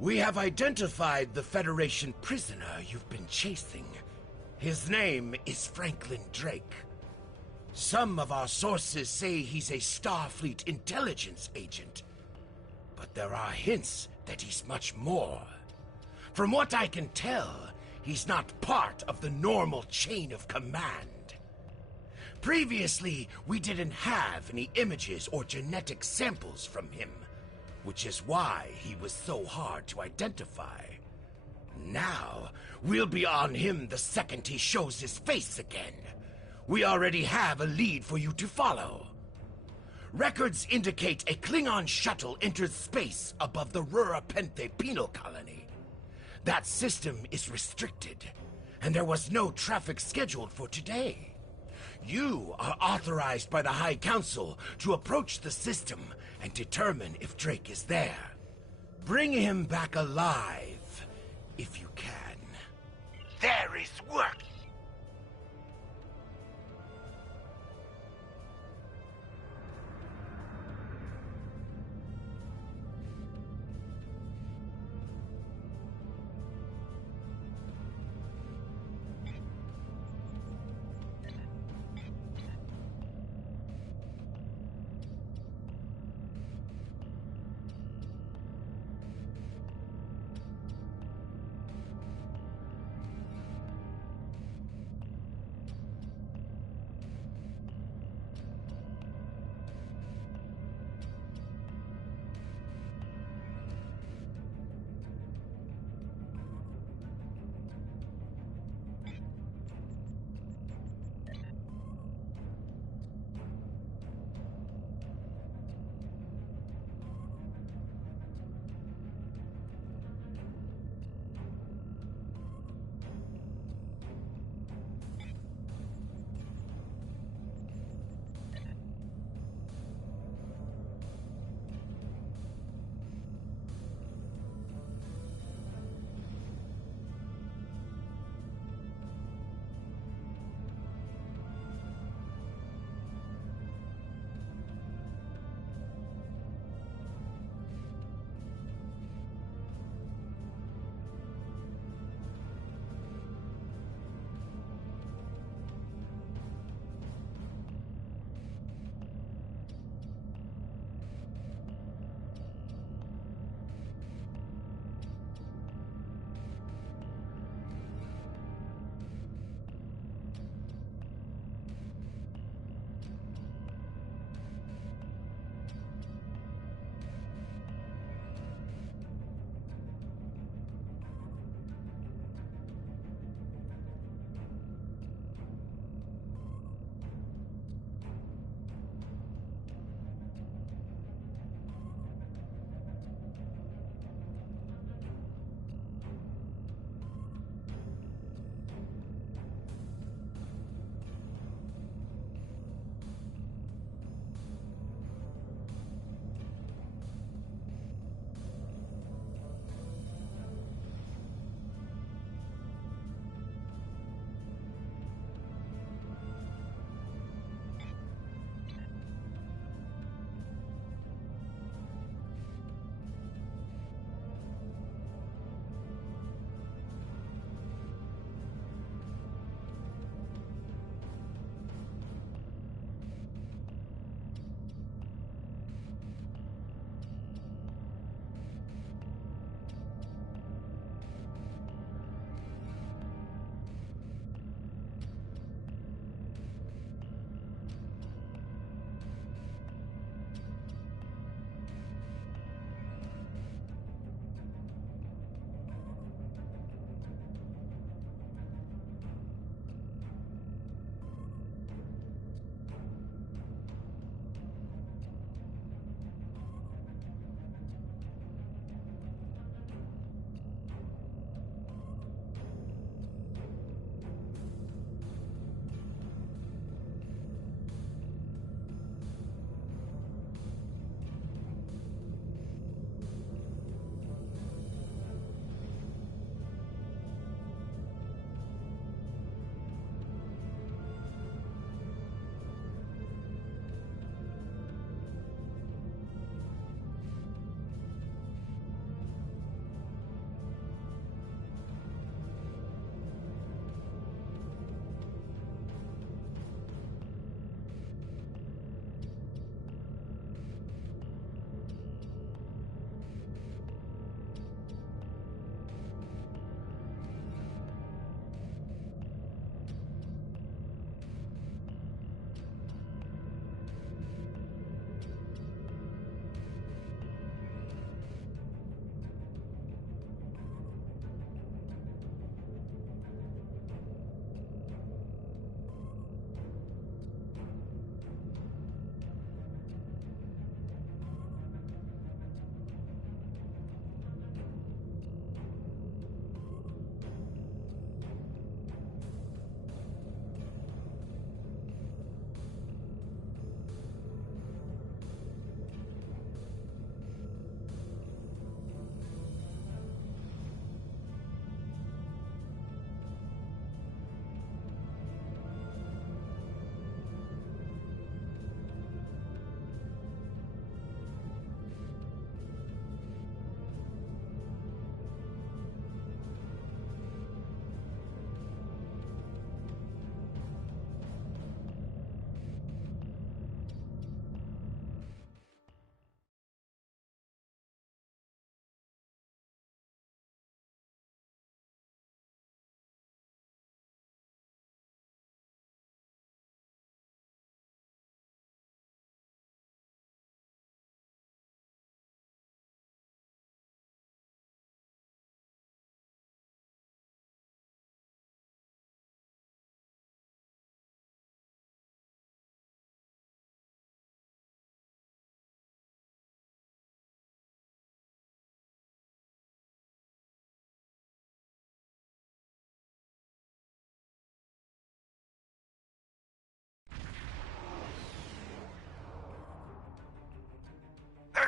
We have identified the Federation prisoner you've been chasing. His name is Franklin Drake. Some of our sources say he's a Starfleet intelligence agent, but there are hints that he's much more. From what I can tell, he's not part of the normal chain of command. Previously, we didn't have any images or genetic samples from him, which is why he was so hard to identify. Now, we'll be on him the second he shows his face again. We already have a lead for you to follow. Records indicate a Klingon shuttle entered space above the Rurapente penal colony. That system is restricted, and there was no traffic scheduled for today. You are authorized by the High Council to approach the system and determine if Drake is there. Bring him back alive, if you can. There is work!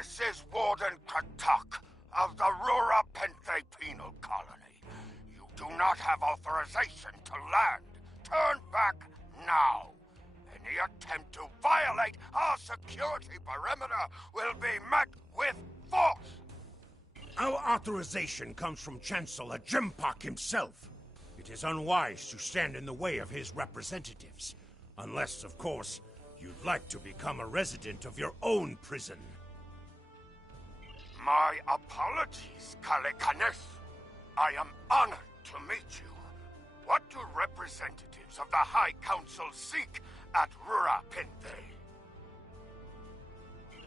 This is Warden Katak of the Rura Penthe Penal Colony. You do not have authorization to land. Turn back now. Any attempt to violate our security perimeter will be met with force. Our authorization comes from Chancellor Jimpak himself. It is unwise to stand in the way of his representatives. Unless, of course, you'd like to become a resident of your own prison. My apologies, Kalekanes. I am honored to meet you. What do representatives of the High Council seek at Rura Penthe?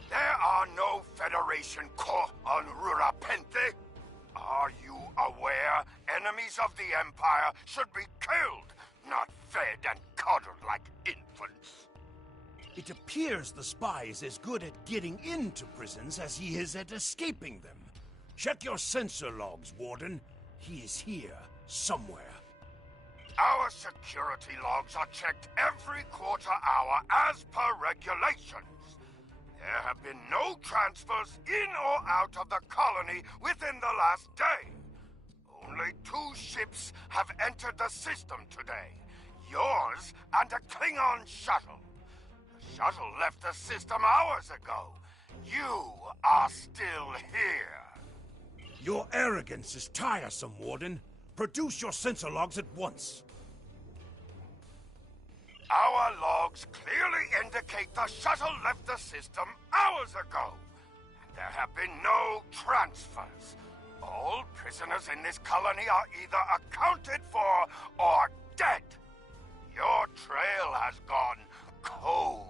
There are no Federation corps on Rura Penthe. Are you aware enemies of the Empire should be killed, not fed and coddled like infants? It appears the spy is as good at getting into prisons as he is at escaping them. Check your sensor logs, Warden. He is here, somewhere. Our security logs are checked every quarter hour as per regulations. There have been no transfers in or out of the colony within the last day. Only 2 ships have entered the system today. Yours and a Klingon shuttle. The shuttle left the system hours ago. You are still here. Your arrogance is tiresome, Warden. Produce your sensor logs at once. Our logs clearly indicate the shuttle left the system hours ago. And there have been no transfers. All prisoners in this colony are either accounted for or dead. Your trail has gone cold.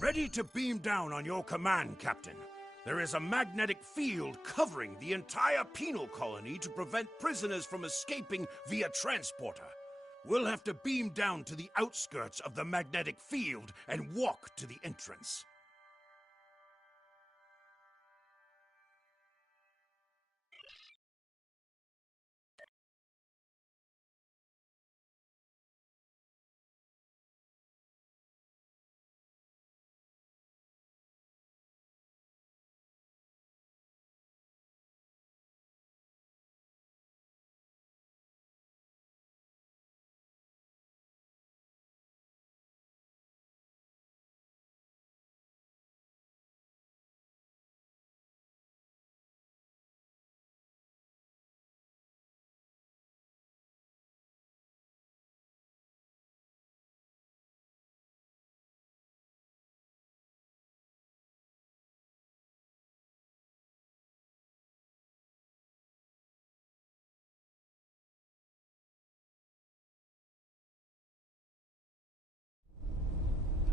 Ready to beam down on your command, Captain. There is a magnetic field covering the entire penal colony to prevent prisoners from escaping via transporter. We'll have to beam down to the outskirts of the magnetic field and walk to the entrance.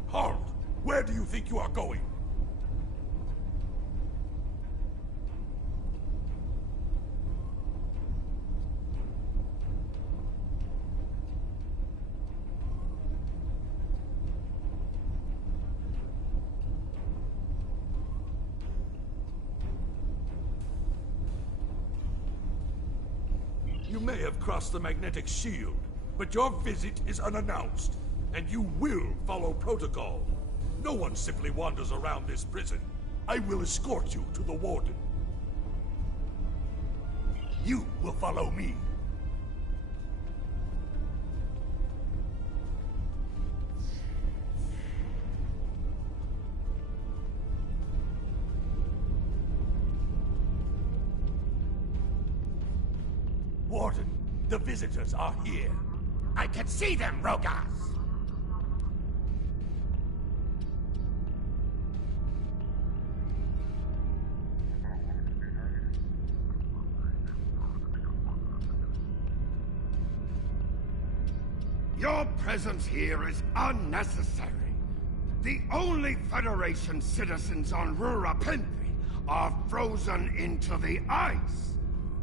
Halt! Where do you think you are going? You may have crossed the magnetic shield, but your visit is unannounced. And you will follow protocol. No one simply wanders around this prison. I will escort you to the Warden. You will follow me. Warden, the visitors are here. I can see them, Rogas! Your presence here is unnecessary. The only Federation citizens on Rura Penthe are frozen into the ice.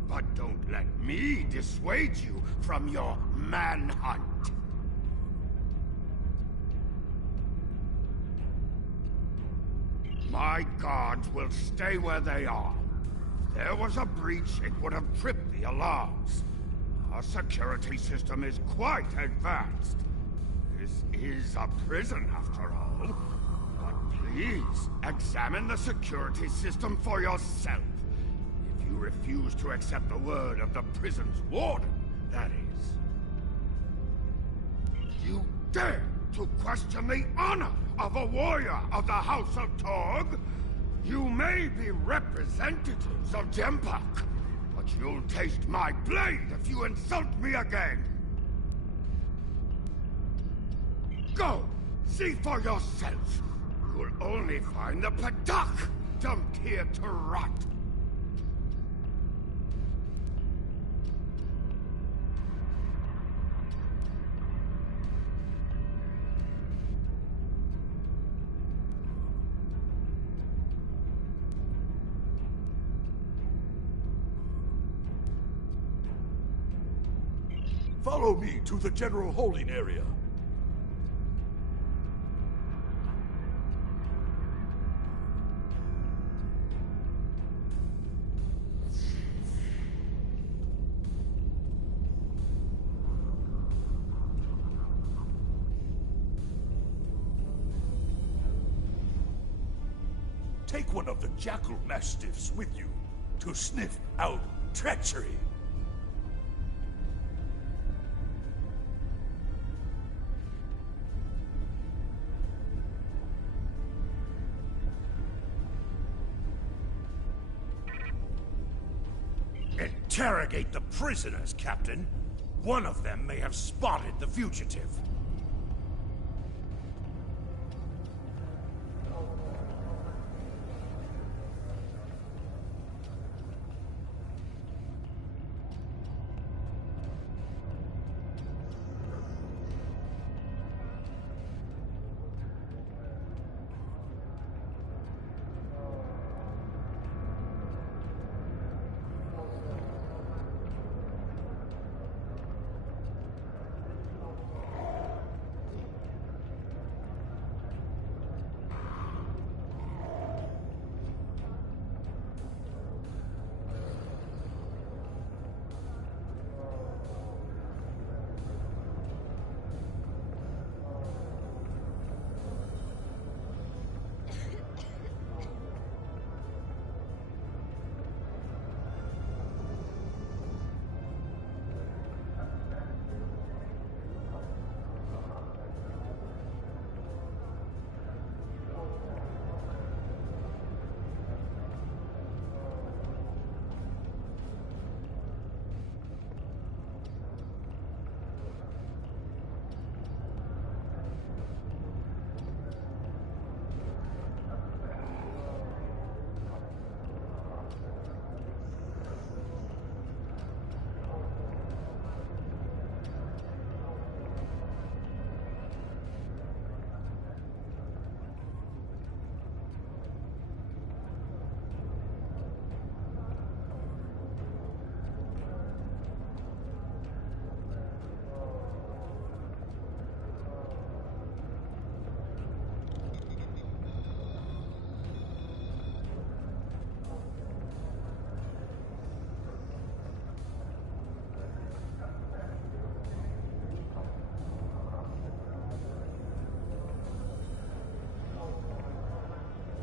But don't let me dissuade you from your manhunt. My guards will stay where they are. If there was a breach, it would have tripped the alarms. Our security system is quite advanced. This is a prison, after all. But please, examine the security system for yourself. If you refuse to accept the word of the prison's warden, that is. You dare to question the honor of a warrior of the House of Torg? You may be representatives of Jempak, but you'll taste my blade if you insult me again. Go! See for yourself! You'll only find the Padak dumped here to rot. Follow me to the general holding area. Take one of the jackal mastiffs with you to sniff out treachery. Interrogate the prisoners, Captain. One of them may have spotted the fugitive.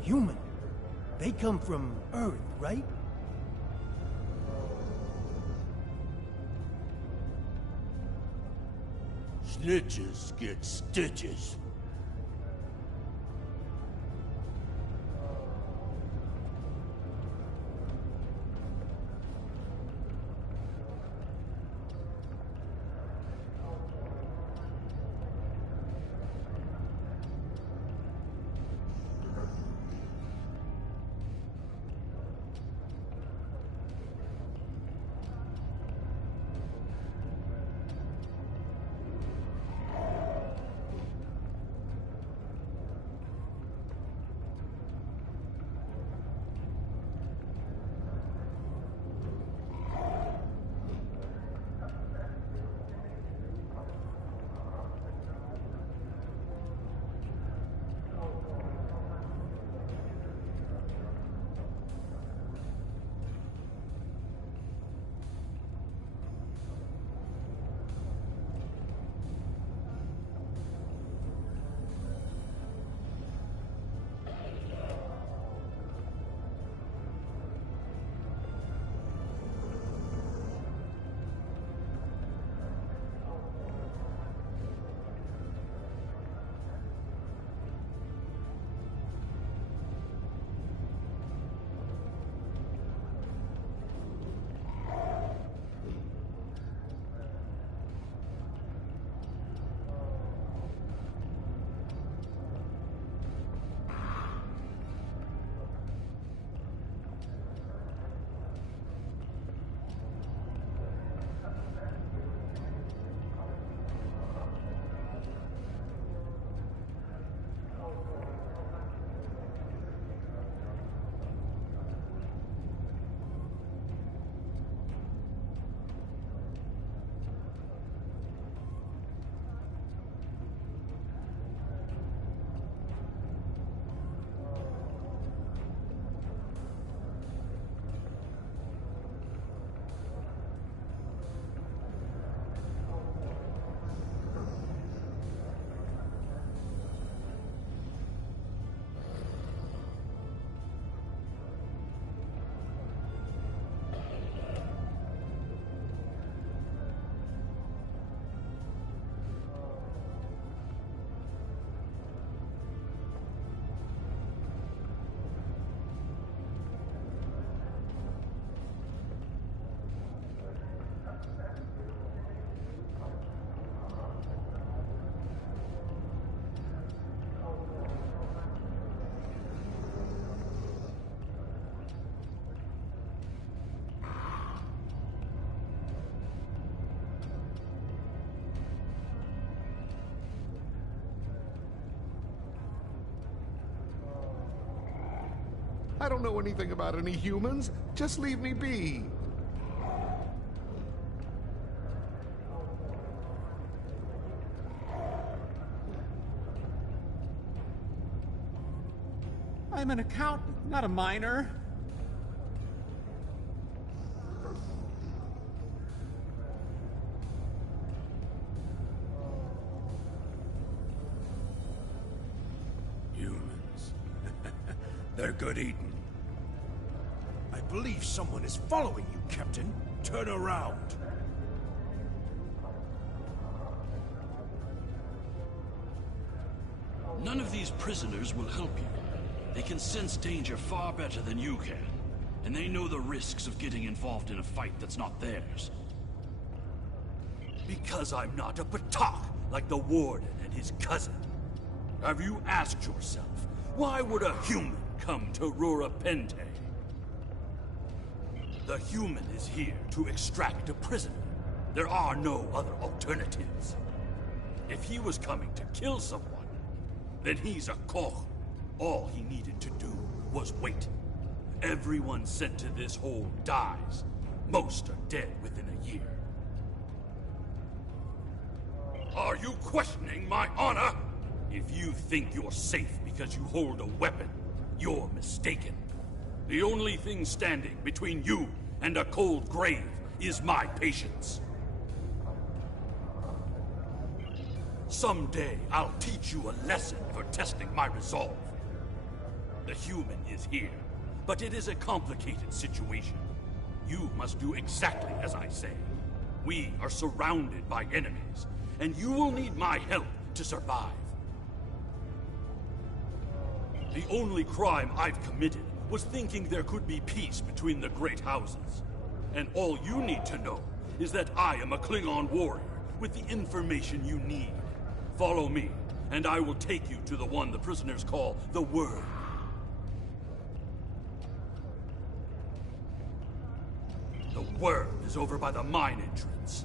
Human. They come from Earth, right? Snitches get stitches. I don't know anything about any humans. Just leave me be. I'm an accountant, not a miner. Humans. They're good eating. I believe someone is following you, Captain. Turn around. None of these prisoners will help you. They can sense danger far better than you can. And they know the risks of getting involved in a fight that's not theirs. Because I'm not a Batak like the Warden and his cousin. Have you asked yourself, why would a human come to Rura Pente? The human is here to extract a prisoner. There are no other alternatives. If he was coming to kill someone, then he's a Koch. All he needed to do was wait. Everyone sent to this hole dies. Most are dead within a year. Are you questioning my honor? If you think you're safe because you hold a weapon, you're mistaken. The only thing standing between you and a cold grave is my patience. Someday, I'll teach you a lesson for testing my resolve. The human is here, but it is a complicated situation. You must do exactly as I say. We are surrounded by enemies, and you will need my help to survive. The only crime I've committed was thinking there could be peace between the great houses. And all you need to know is that I am a Klingon warrior with the information you need. Follow me, and I will take you to the one the prisoners call the Worm. The Worm is over by the mine entrance.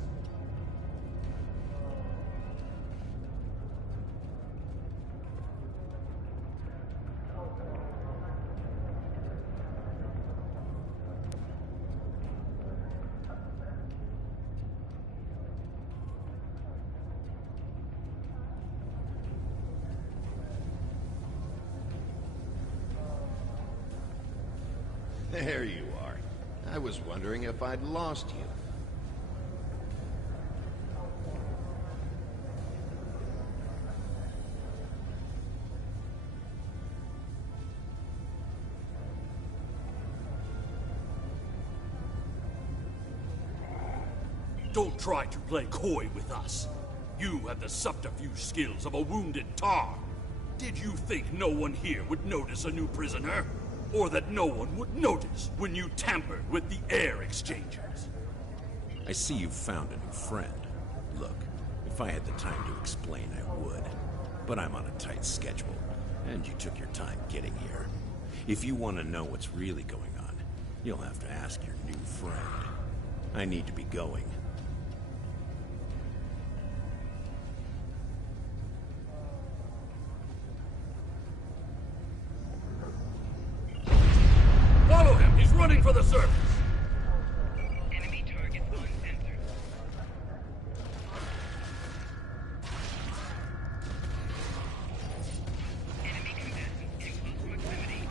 There you are. I was wondering if I'd lost you. Don't try to play coy with us. You have the subterfuge skills of a wounded tar. Did you think no one here would notice a new prisoner? Or that no one would notice when you tampered with the air exchangers? I see you've found a new friend. Look, if I had the time to explain, I would. But I'm on a tight schedule, and you took your time getting here. If you want to know what's really going on, you'll have to ask your new friend. I need to be going. Follow him! He's running for the surface! Enemy targets uncensored. Enemy combatants in close proximity.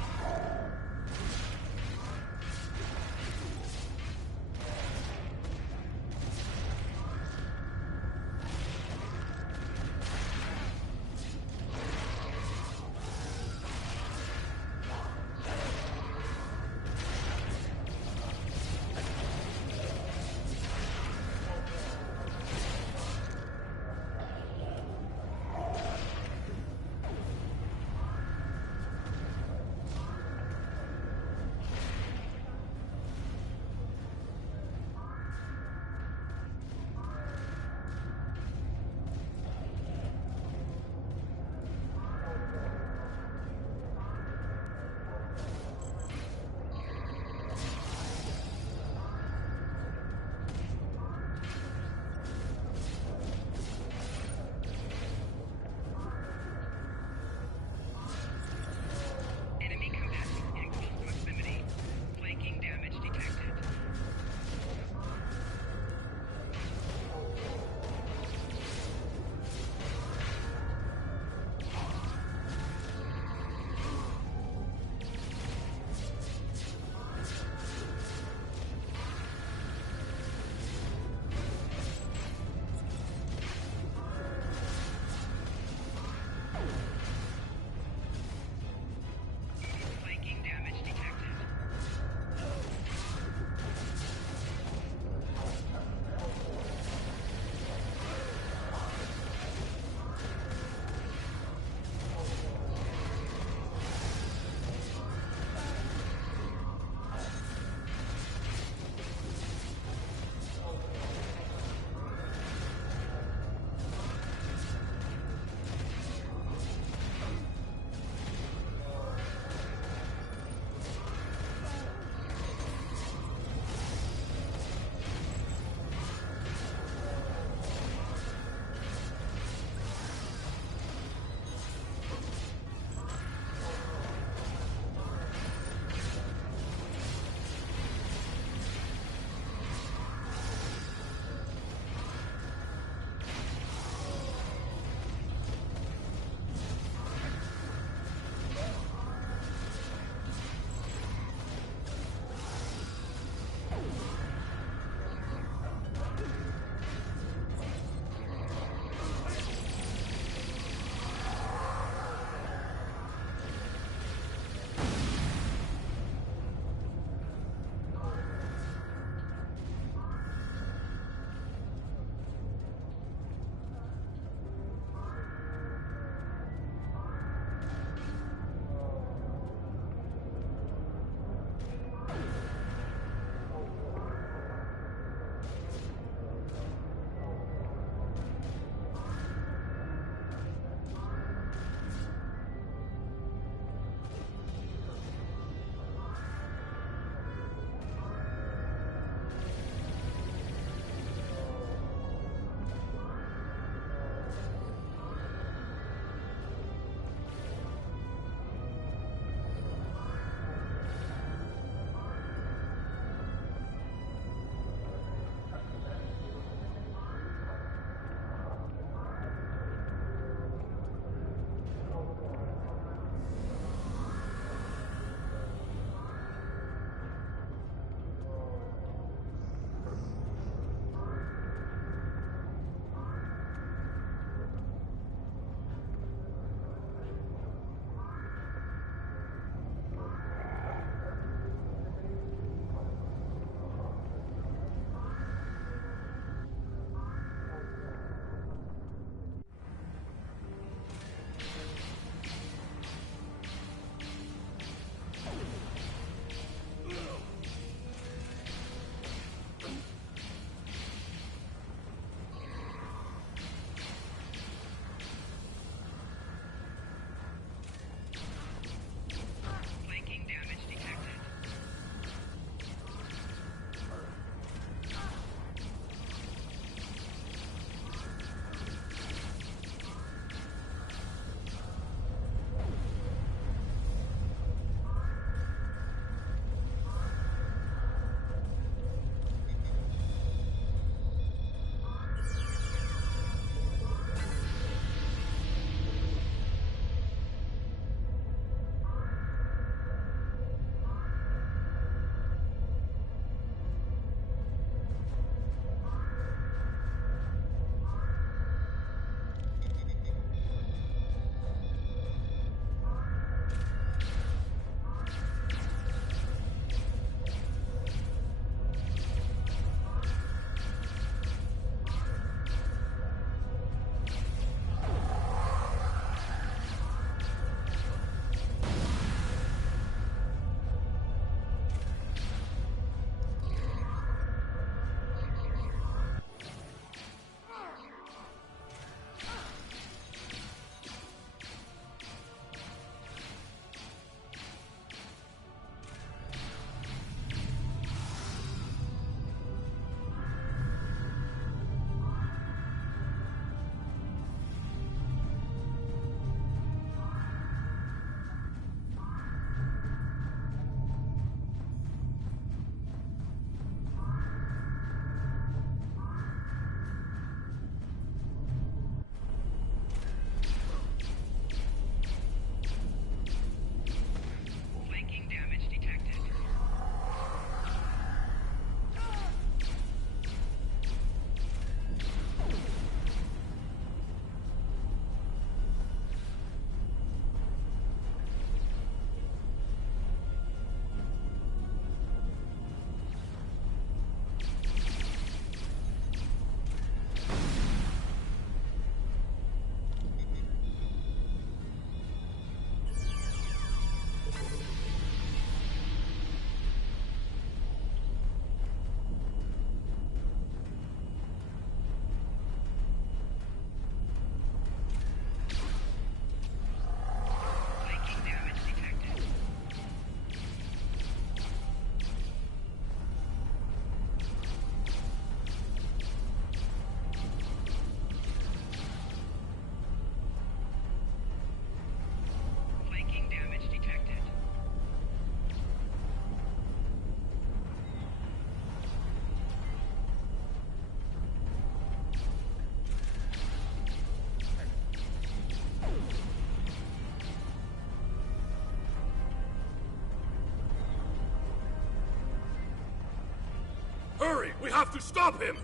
We have to stop him!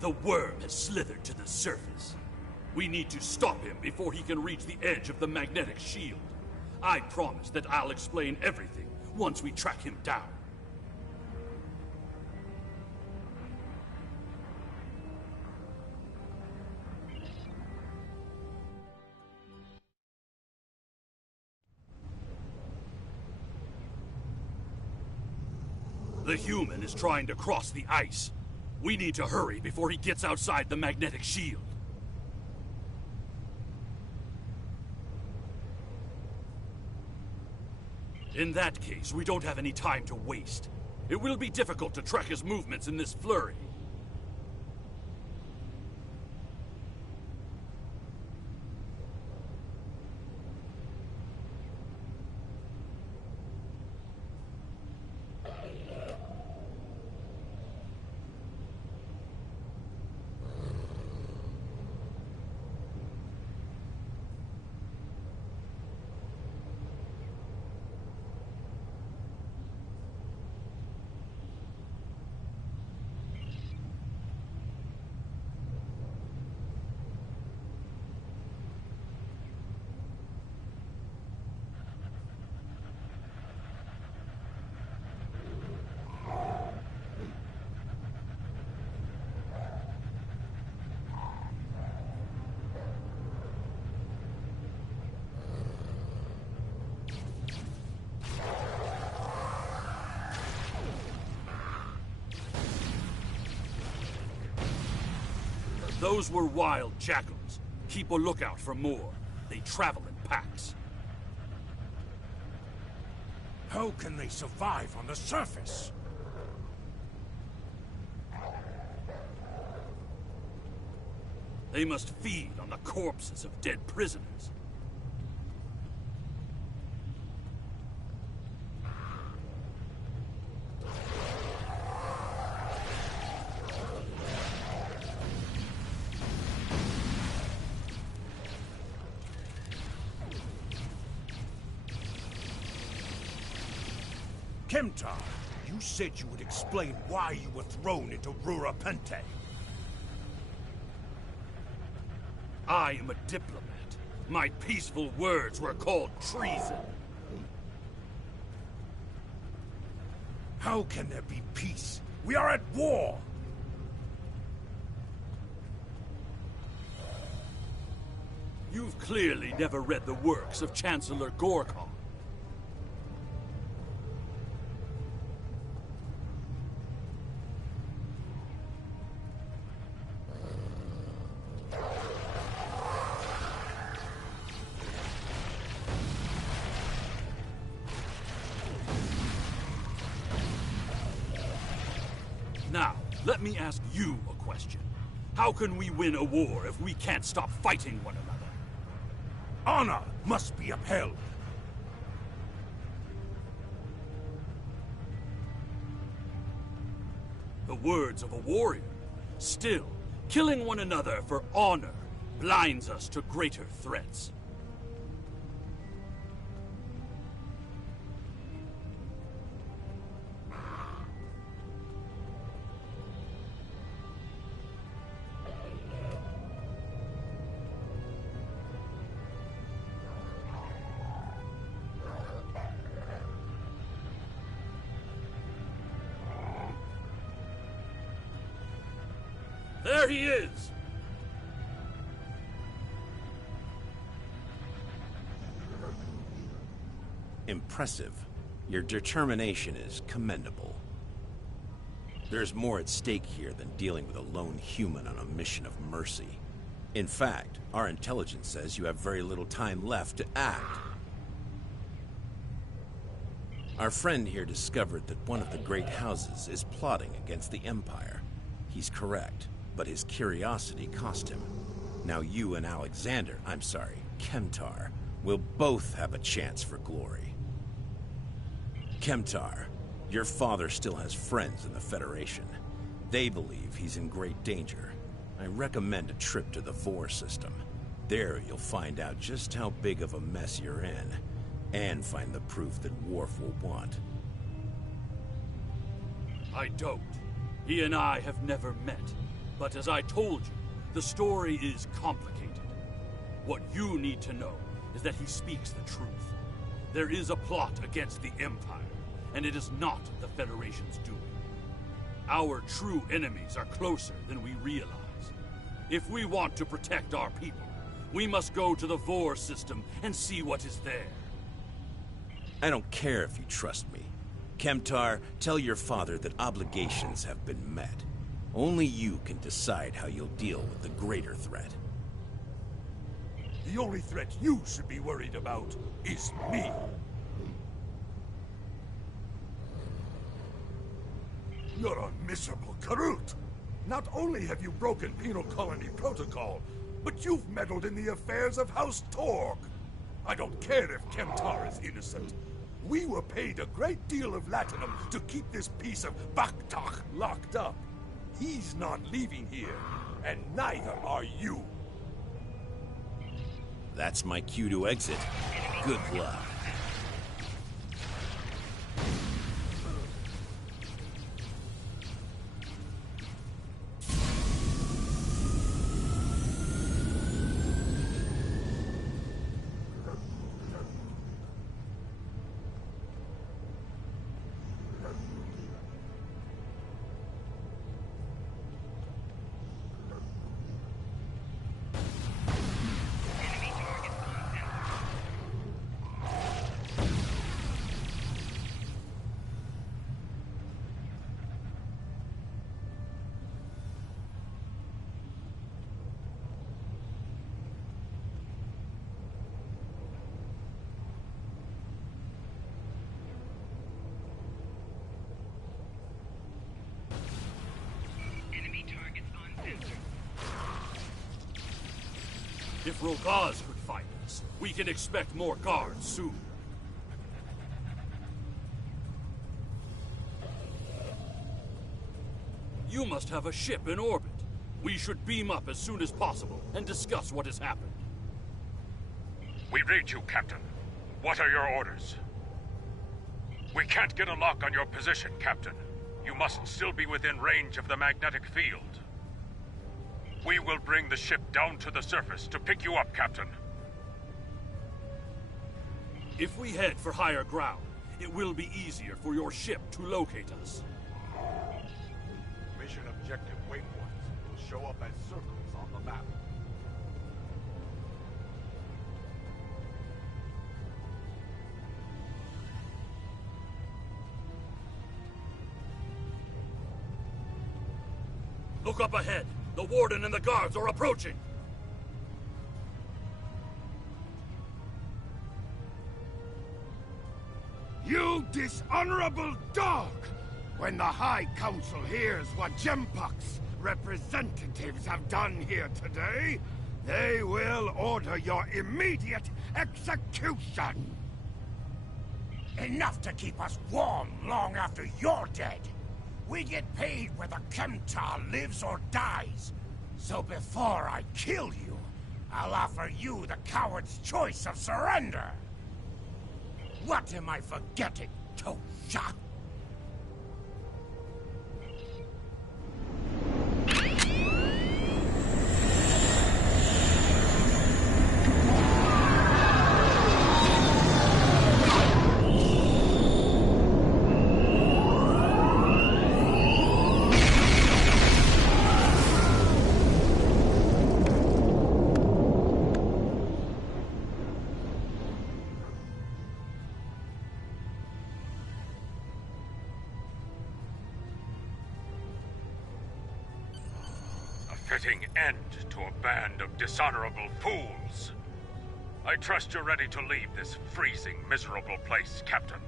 The worm has slithered to the surface. We need to stop him before he can reach the edge of the magnetic shield. I promise that I'll explain everything once we track him down. The human is trying to cross the ice. We need to hurry before he gets outside the magnetic shield. In that case, we don't have any time to waste. It will be difficult to track his movements in this flurry. Those were wild jackals. Keep a lookout for more. They travel in packs. How can they survive on the surface? They must feed on the corpses of dead prisoners. Kemtar, you said you would explain why you were thrown into Rura Pente. I am a diplomat. My peaceful words were called treason. How can there be peace? We are at war! You've clearly never read the works of Chancellor Gorkon. Now, let me ask you a question. How can we win a war if we can't stop fighting one another? Honor must be upheld. The words of a warrior. Still, killing one another for honor blinds us to greater threats. There he is! Impressive. Your determination is commendable. There's more at stake here than dealing with a lone human on a mission of mercy. In fact, our intelligence says you have very little time left to act. Our friend here discovered that one of the great houses is plotting against the Empire. He's correct, but his curiosity cost him. Now you and Kemtar, will both have a chance for glory. Kemtar, your father still has friends in the Federation. They believe he's in great danger. I recommend a trip to the Vor system. There you'll find out just how big of a mess you're in, and find the proof that Worf will want. I don't. He and I have never met. But as I told you, the story is complicated. What you need to know is that he speaks the truth. There is a plot against the Empire, and it is not the Federation's doing. Our true enemies are closer than we realize. If we want to protect our people, we must go to the Vor system and see what is there. I don't care if you trust me. Kemtar, tell your father that obligations have been met. Only you can decide how you'll deal with the greater threat. The only threat you should be worried about is me. You're a miserable Karut. Not only have you broken Penal Colony protocol, but you've meddled in the affairs of House Torg. I don't care if Kemtar is innocent. We were paid a great deal of latinum to keep this piece of Baktak locked up. He's not leaving here, and neither are you. That's my cue to exit. Good luck. Enemy targets on sensor. If Rogaz could find us, we can expect more guards soon. You must have a ship in orbit. We should beam up as soon as possible and discuss what has happened. We read you, Captain. What are your orders? We can't get a lock on your position, Captain. You must still be within range of the magnetic field. We will bring the ship down to the surface to pick you up, Captain. If we head for higher ground, it will be easier for your ship to locate us. Mission objective waypoints will show up as circles on the map. Look up ahead. The Warden and the guards are approaching. You dishonorable dog! When the High Council hears what Gempok's representatives have done here today, they will order your immediate execution! Enough to keep us warm long after you're dead. We get paid whether Kemtar lives or dies. So before I kill you, I'll offer you the coward's choice of surrender. What am I forgetting, Tosha? Fitting end to a band of dishonorable fools. I trust you're ready to leave this freezing, miserable place, Captain.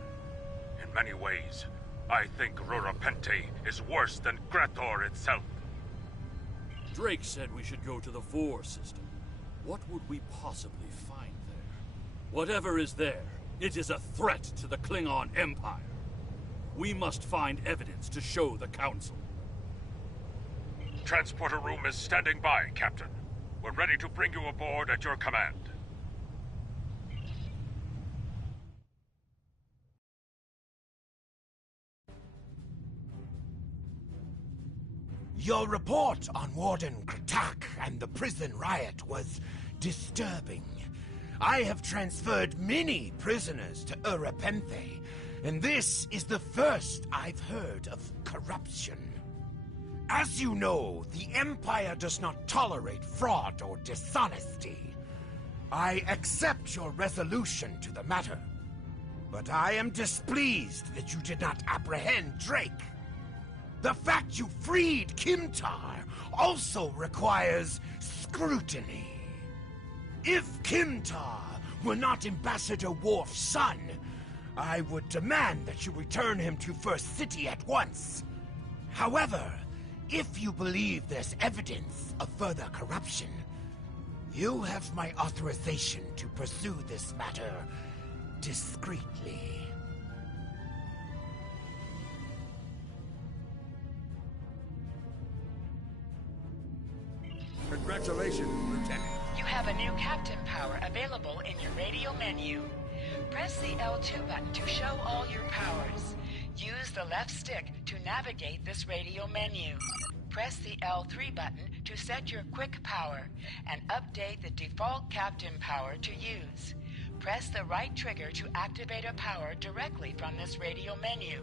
In many ways, I think Rurapente is worse than Grator itself. Drake said we should go to the Vor system. What would we possibly find there? Whatever is there, it is a threat to the Klingon Empire. We must find evidence to show the Council. Transporter room is standing by, Captain. We're ready to bring you aboard at your command. Your report on Warden Kratak and the prison riot was disturbing. I have transferred many prisoners to Urapenthe, and this is the first I've heard of corruption. As you know, the Empire does not tolerate fraud or dishonesty. I accept your resolution to the matter, but I am displeased that you did not apprehend Drake. The fact you freed Kimtar also requires scrutiny. If Kimtar were not Ambassador Worf's son, I would demand that you return him to First City at once. However, if you believe there's evidence of further corruption, you have my authorization to pursue this matter discreetly. Congratulations, Lieutenant. You have a new captain power available in your radio menu. Press the L2 button to show all your powers. Use the left stick to navigate this radio menu. Press the L3 button to set your quick power and update the default captain power to use. Press the right trigger to activate a power directly from this radio menu.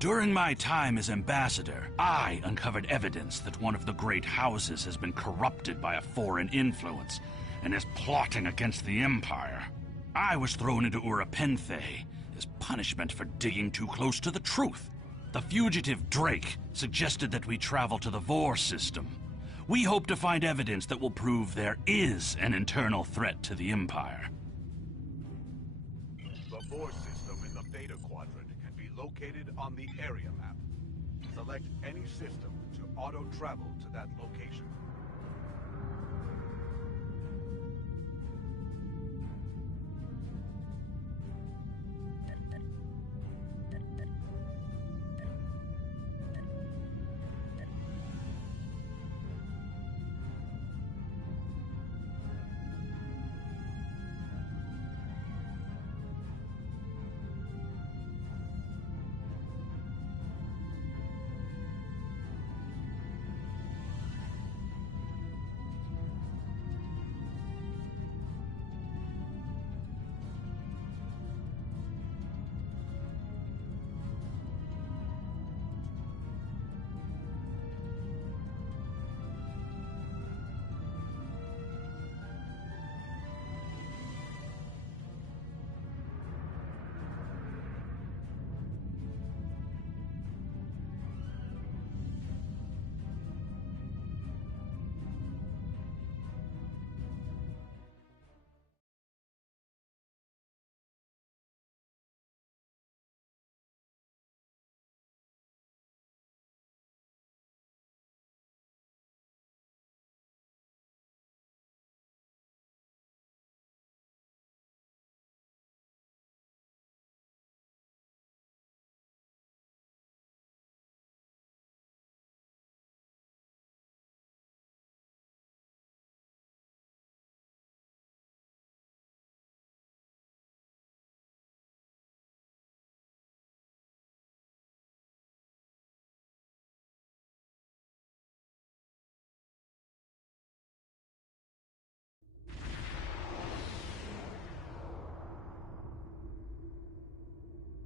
During my time as ambassador, I uncovered evidence that one of the great houses has been corrupted by a foreign influence and is plotting against the Empire. I was thrown into Urapenthe as punishment for digging too close to the truth. The fugitive Drake suggested that we travel to the Vor system, We hope to find evidence that will prove there is an internal threat to the Empire. The Force system in the Beta Quadrant can be located on the area map. Select any system to auto-travel to that location.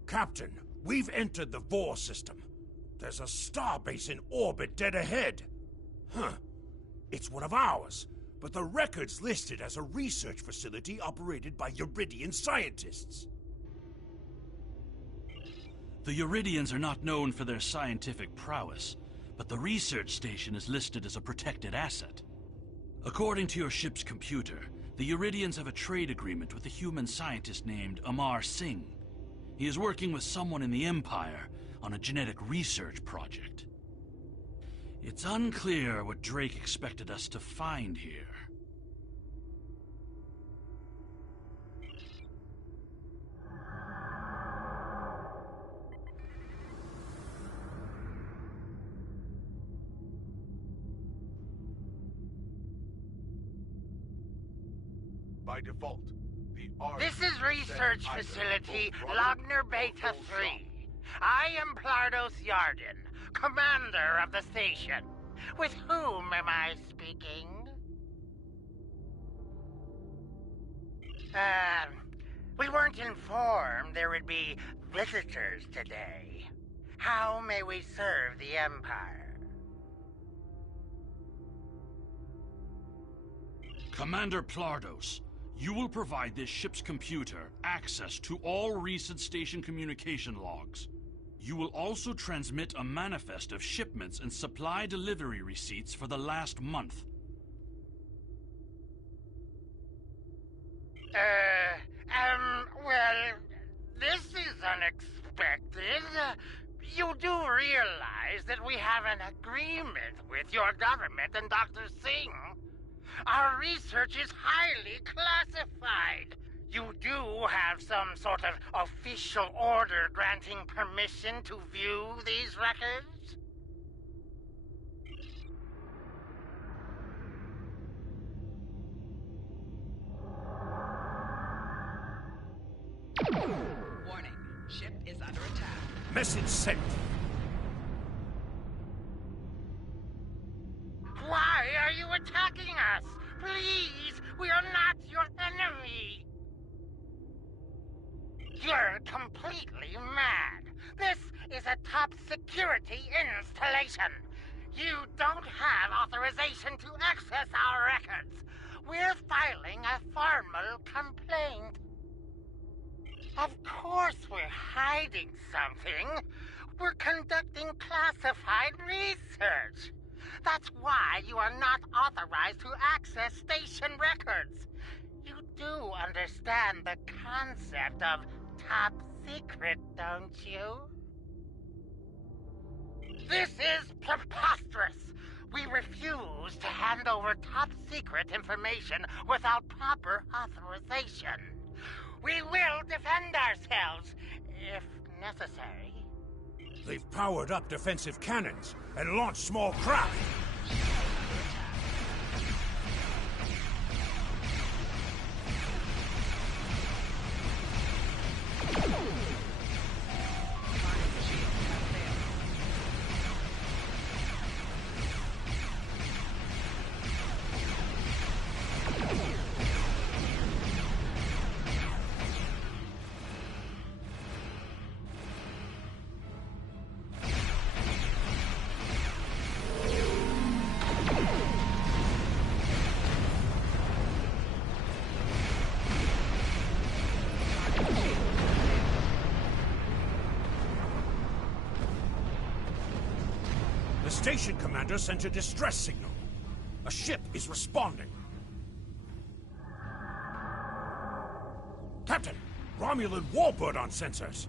Captain, we've entered the Vor system. There's a starbase in orbit dead ahead. Huh. It's one of ours, but the record's listed as a research facility operated by Uridian scientists. The Uridians are not known for their scientific prowess, but the research station is listed as a protected asset. According to your ship's computer, the Uridians have a trade agreement with a human scientist named Amar Singh. He is working with someone in the Empire on a genetic research project. It's unclear what Drake expected us to find here. By default, the This is Research Facility Logner Beta 3. I am Plardos Yarden, commander of the station. With whom am I speaking? We weren't informed there would be visitors today. How may we serve the Empire? Commander Plardos, you will provide this ship's computer access to all recent station communication logs. You will also transmit a manifest of shipments and supply delivery receipts for the last month. Well, this is unexpected. You do realize that we have an agreement with your government and Dr. Singh? Our research is highly classified. You do have some sort of official order granting permission to view these records? Warning, ship is under attack. Message sent. Why are you attacking us? Please, we are not your enemy. You're completely mad. This is a top security installation. You don't have authorization to access our records. We're filing a formal complaint. Of course we're hiding something. We're conducting classified research. That's why you are not authorized to access station records. You do understand the concept of top secret, don't you? This is preposterous! We refuse to hand over top secret information without proper authorization. We will defend ourselves, if necessary. They've powered up defensive cannons and launched small craft. The station commander sent a distress signal. A ship is responding. Captain, Romulan warbird on sensors.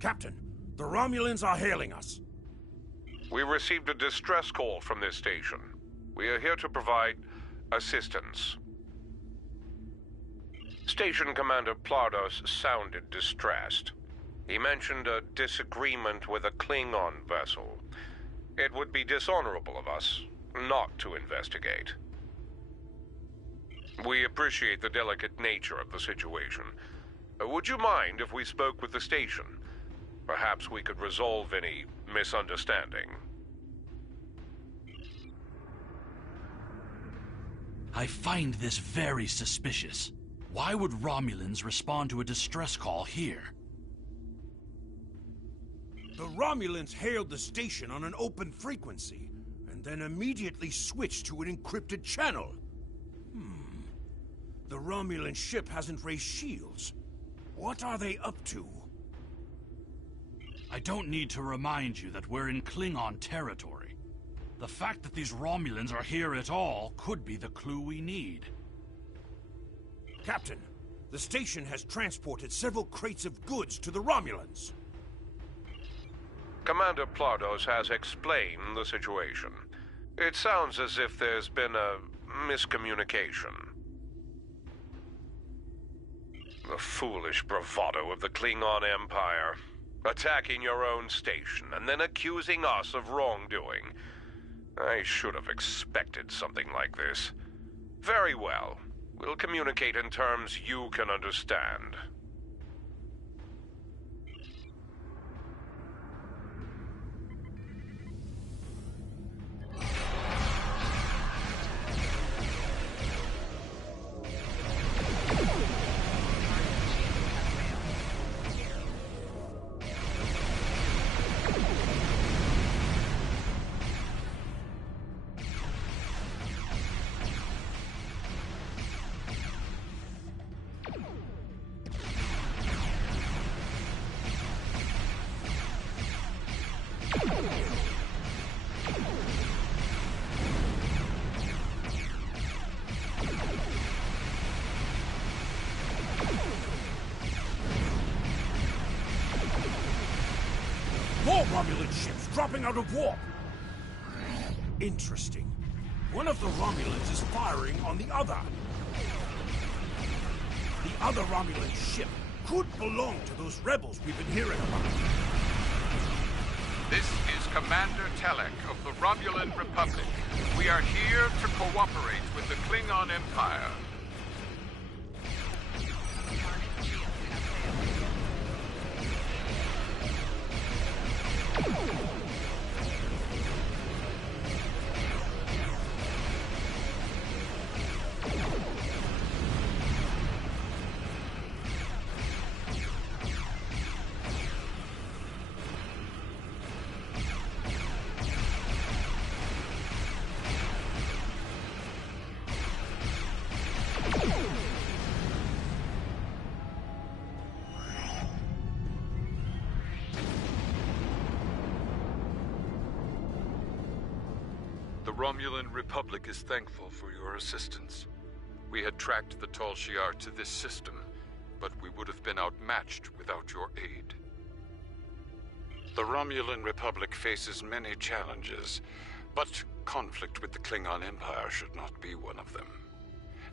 Captain, the Romulans are hailing us. We received a distress call from this station. We are here to provide assistance. Station Commander Plardos sounded distressed. He mentioned a disagreement with a Klingon vessel. It would be dishonorable of us not to investigate. We appreciate the delicate nature of the situation. Would you mind if we spoke with the station? Perhaps we could resolve any misunderstanding. I find this very suspicious. Why would Romulans respond to a distress call here? The Romulans hailed the station on an open frequency, and then immediately switched to an encrypted channel. The Romulan ship hasn't raised shields. What are they up to? I don't need to remind you that we're in Klingon territory. The fact that these Romulans are here at all could be the clue we need. Captain, the station has transported several crates of goods to the Romulans. Commander Plardos has explained the situation. It sounds as if there's been a miscommunication. The foolish bravado of the Klingon Empire. Attacking your own station and then accusing us of wrongdoing. I should have expected something like this. Very well. We'll communicate in terms you can understand. More Romulan ships dropping out of warp! Interesting. One of the Romulans is firing on the other. The other Romulan ship could belong to those rebels we've been hearing about. This is Commander Telek of the Romulan Republic. We are here to cooperate with the Klingon Empire. Romulan Republic is thankful for your assistance. We had tracked the Tal Shiar to this system, but we would have been outmatched without your aid. The Romulan Republic faces many challenges, but conflict with the Klingon Empire should not be one of them.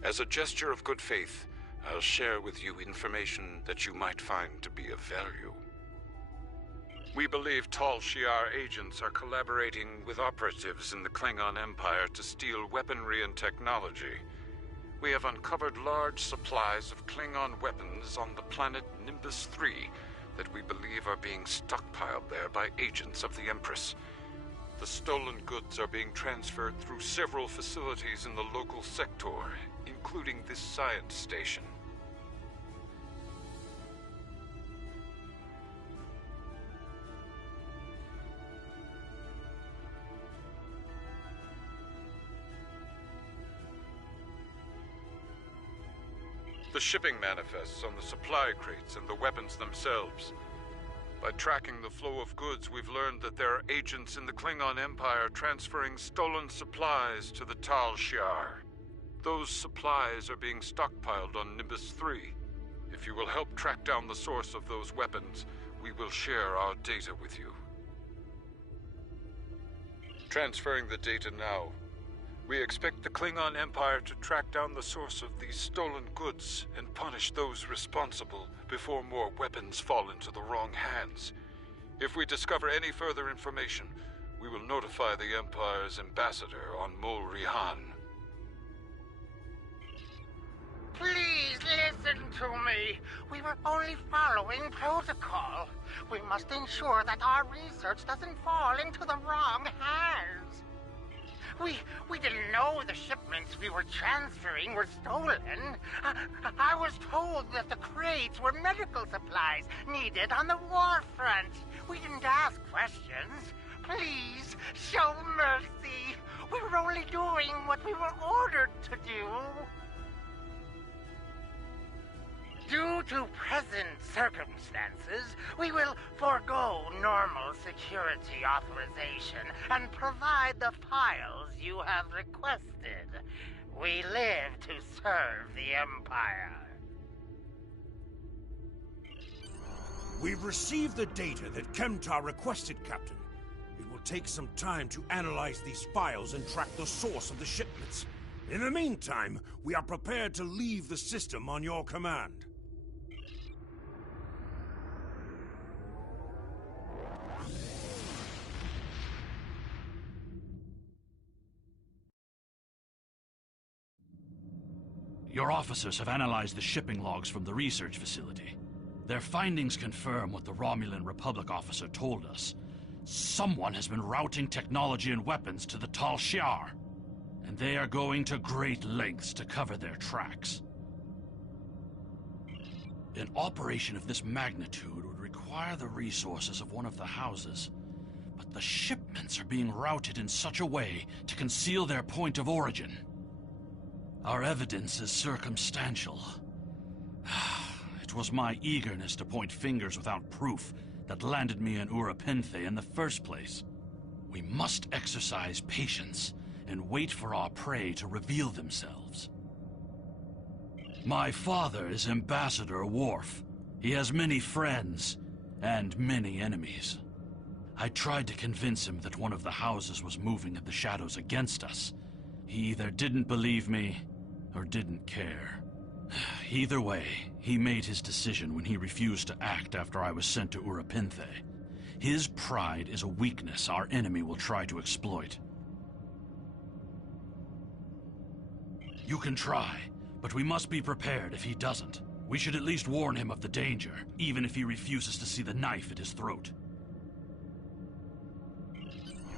As a gesture of good faith, I'll share with you information that you might find to be of value. We believe Tal Shiar agents are collaborating with operatives in the Klingon Empire to steal weaponry and technology. We have uncovered large supplies of Klingon weapons on the planet Nimbus 3 that we believe are being stockpiled there by agents of the Empress. The stolen goods are being transferred through several facilities in the local sector, including this science station. The shipping manifests on the supply crates and the weapons themselves. By tracking the flow of goods, we've learned that there are agents in the Klingon Empire transferring stolen supplies to the Tal Shiar. Those supplies are being stockpiled on Nimbus 3. If you will help track down the source of those weapons, we will share our data with you. Transferring the data now. We expect the Klingon Empire to track down the source of these stolen goods and punish those responsible before more weapons fall into the wrong hands. If we discover any further information, we will notify the Empire's ambassador on Mol Rihan. Please listen to me. We were only following protocol. We must ensure that our research doesn't fall into the wrong hands. We didn't know the shipments we were transferring were stolen. I was told that the crates were medical supplies needed on the war front. We didn't ask questions. Please, show mercy. We were only doing what we were ordered to do. Due to present circumstances, we will forego normal security authorization and provide the files you have requested. We live to serve the Empire. We've received the data that Kemtar requested, Captain. It will take some time to analyze these files and track the source of the shipments. In the meantime, we are prepared to leave the system on your command. Your officers have analyzed the shipping logs from the research facility. Their findings confirm what the Romulan Republic officer told us. Someone has been routing technology and weapons to the Tal Shiar, and they are going to great lengths to cover their tracks. An operation of this magnitude would require the resources of one of the houses, but the shipments are being routed in such a way to conceal their point of origin. Our evidence is circumstantial. It was my eagerness to point fingers without proof that landed me in Urapinthe in the first place. We must exercise patience and wait for our prey to reveal themselves. My father is Ambassador Worf. He has many friends and many enemies. I tried to convince him that one of the houses was moving in the shadows against us. He either didn't believe me or didn't care. Either way, he made his decision when he refused to act after I was sent to Urapinthe. His pride is a weakness our enemy will try to exploit. You can try, but we must be prepared if he doesn't. We should at least warn him of the danger, even if he refuses to see the knife at his throat. You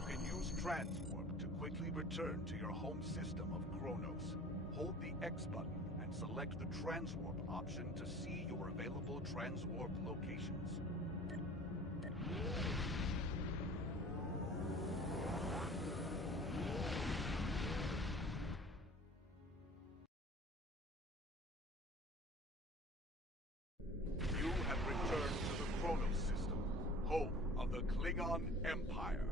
can use Transwarp to quickly return to your home system of Kronos. Hold the X button and select the Transwarp option to see your available Transwarp locations. You have returned to the Kronos system, home of the Klingon Empire,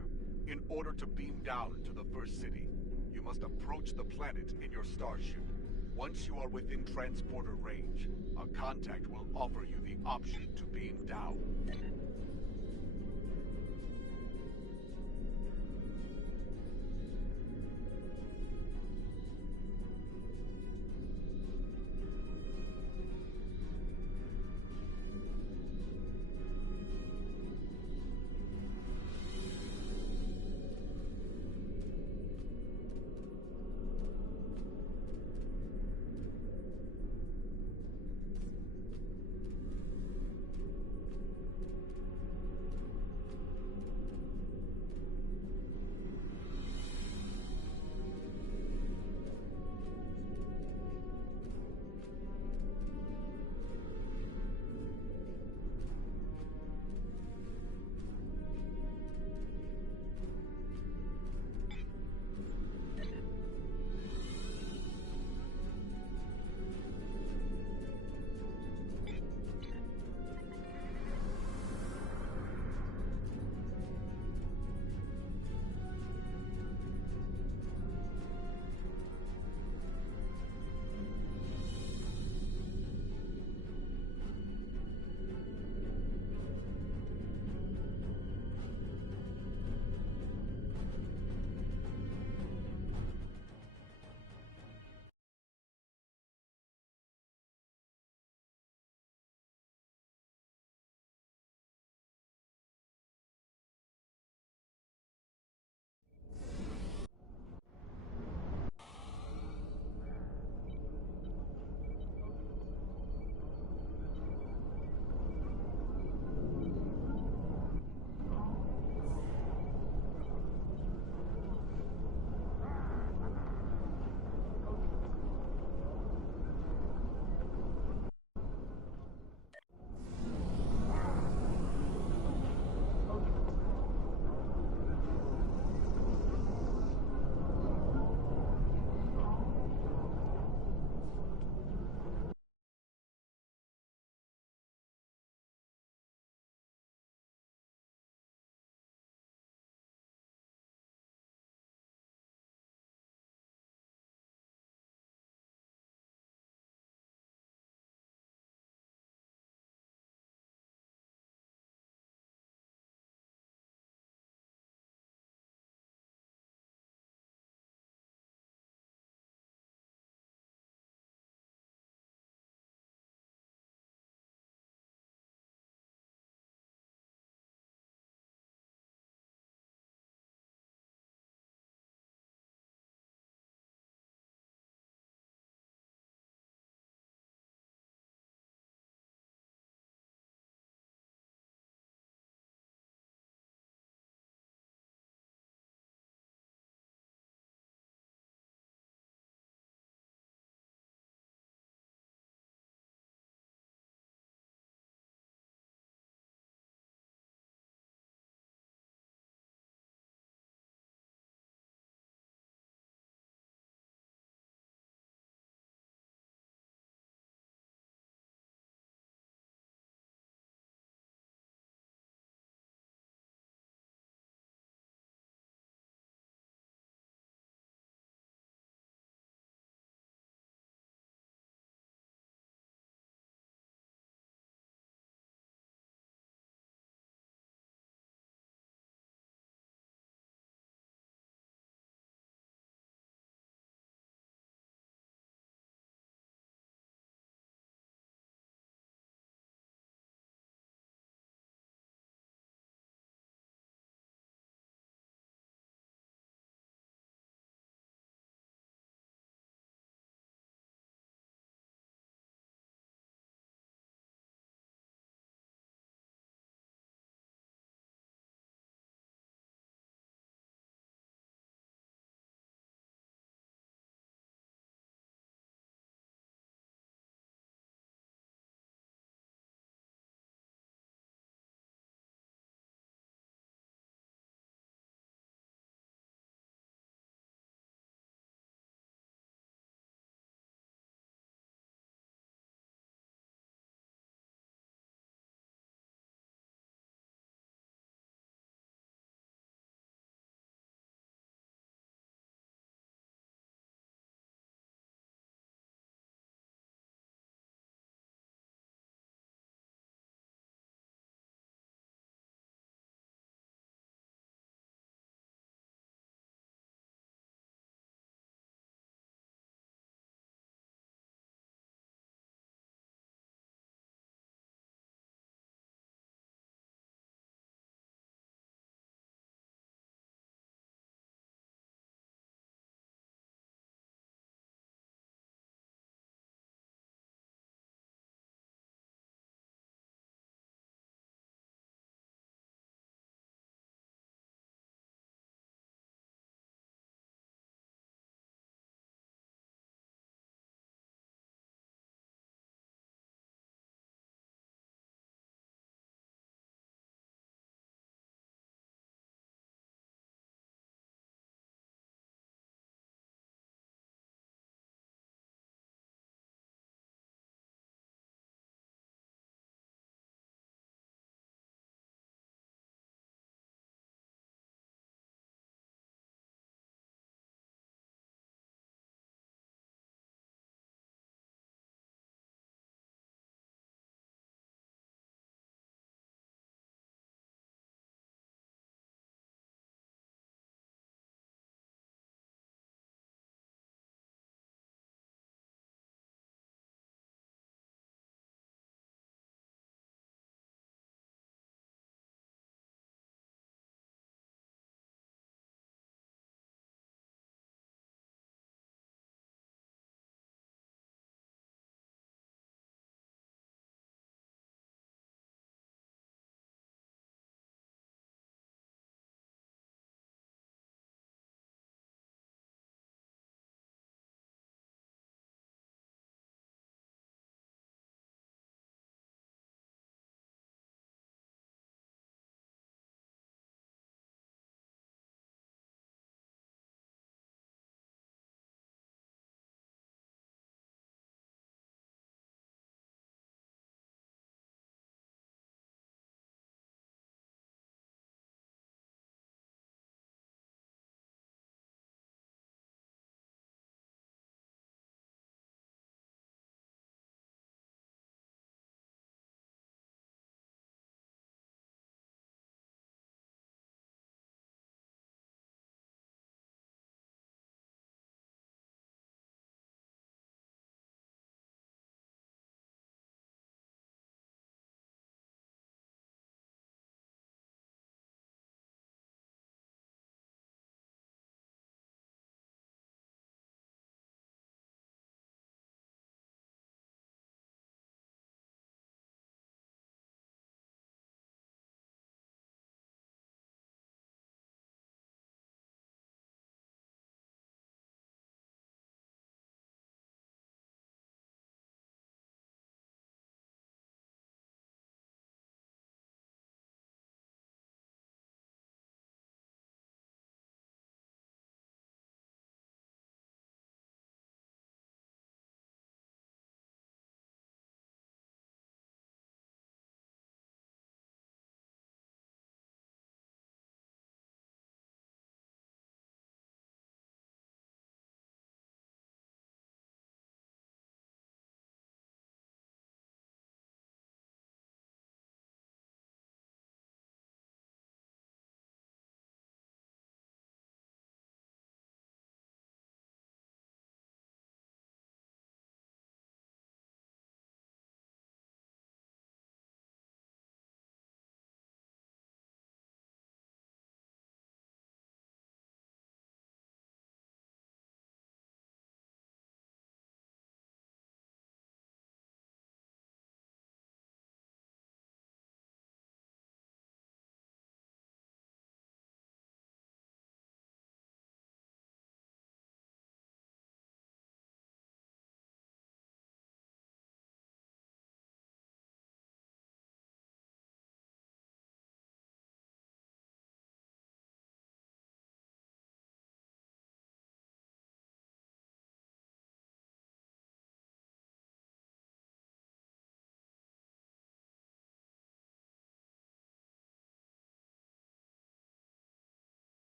in order to beam down to the First City. you must approach the planet in your starship. Once you are within transporter range, a contact will offer you the option to beam down.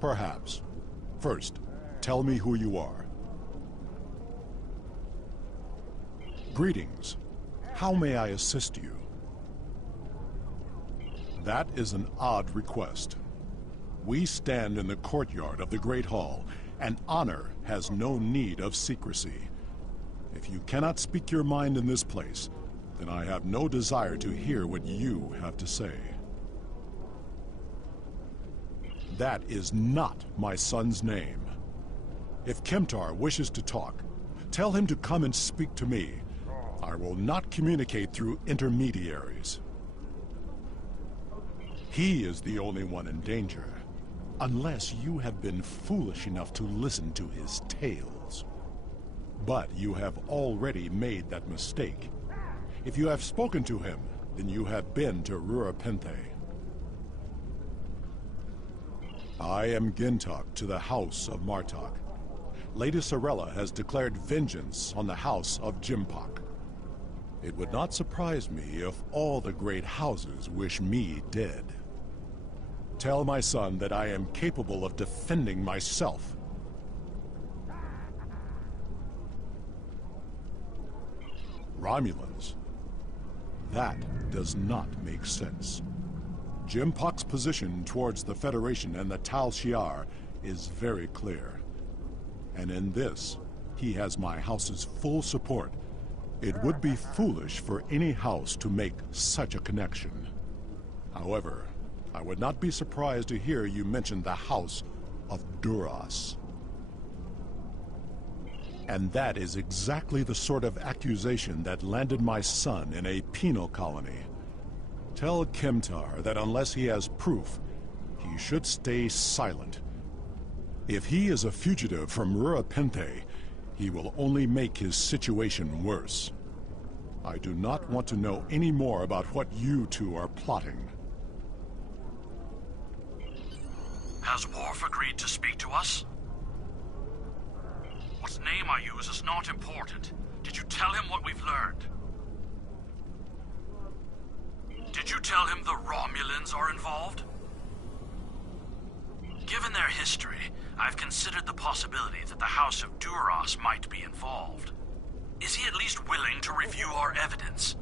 Perhaps. First, tell me who you are. Greetings. How may I assist you? That is an odd request. We stand in the courtyard of the Great Hall, and honor has no need of secrecy. If you cannot speak your mind in this place, then I have no desire to hear what you have to say. That is not my son's name. If Kemtar wishes to talk, tell him to come and speak to me. I will not communicate through intermediaries. He is the only one in danger, unless you have been foolish enough to listen to his tales. But you have already made that mistake. If you have spoken to him, then you have been to Rurapenthe. I am Gintok to the House of Martok. Lady Sorella has declared vengeance on the House of Jimpok. It would not surprise me if all the great houses wish me dead. Tell my son that I am capable of defending myself. Romulans? That does not make sense. Jimpok's position towards the Federation and the Tal Shiar is very clear. And in this, he has my house's full support. It would be foolish for any house to make such a connection. However, I would not be surprised to hear you mention the House of Duras. And that is exactly the sort of accusation that landed my son in a penal colony. Tell Kemtar that unless he has proof, he should stay silent. If he is a fugitive from Rurapenthe, he will only make his situation worse. I do not want to know any more about what you two are plotting. Has Worf agreed to speak to us? What name I use is not important. Did you tell him what we've learned? Did you tell him the Romulans are involved? Given their history, I've considered the possibility that the House of Duras might be involved. Is he at least willing to review our evidence?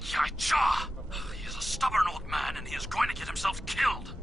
Yaicha! He is a stubborn old man and he is going to get himself killed.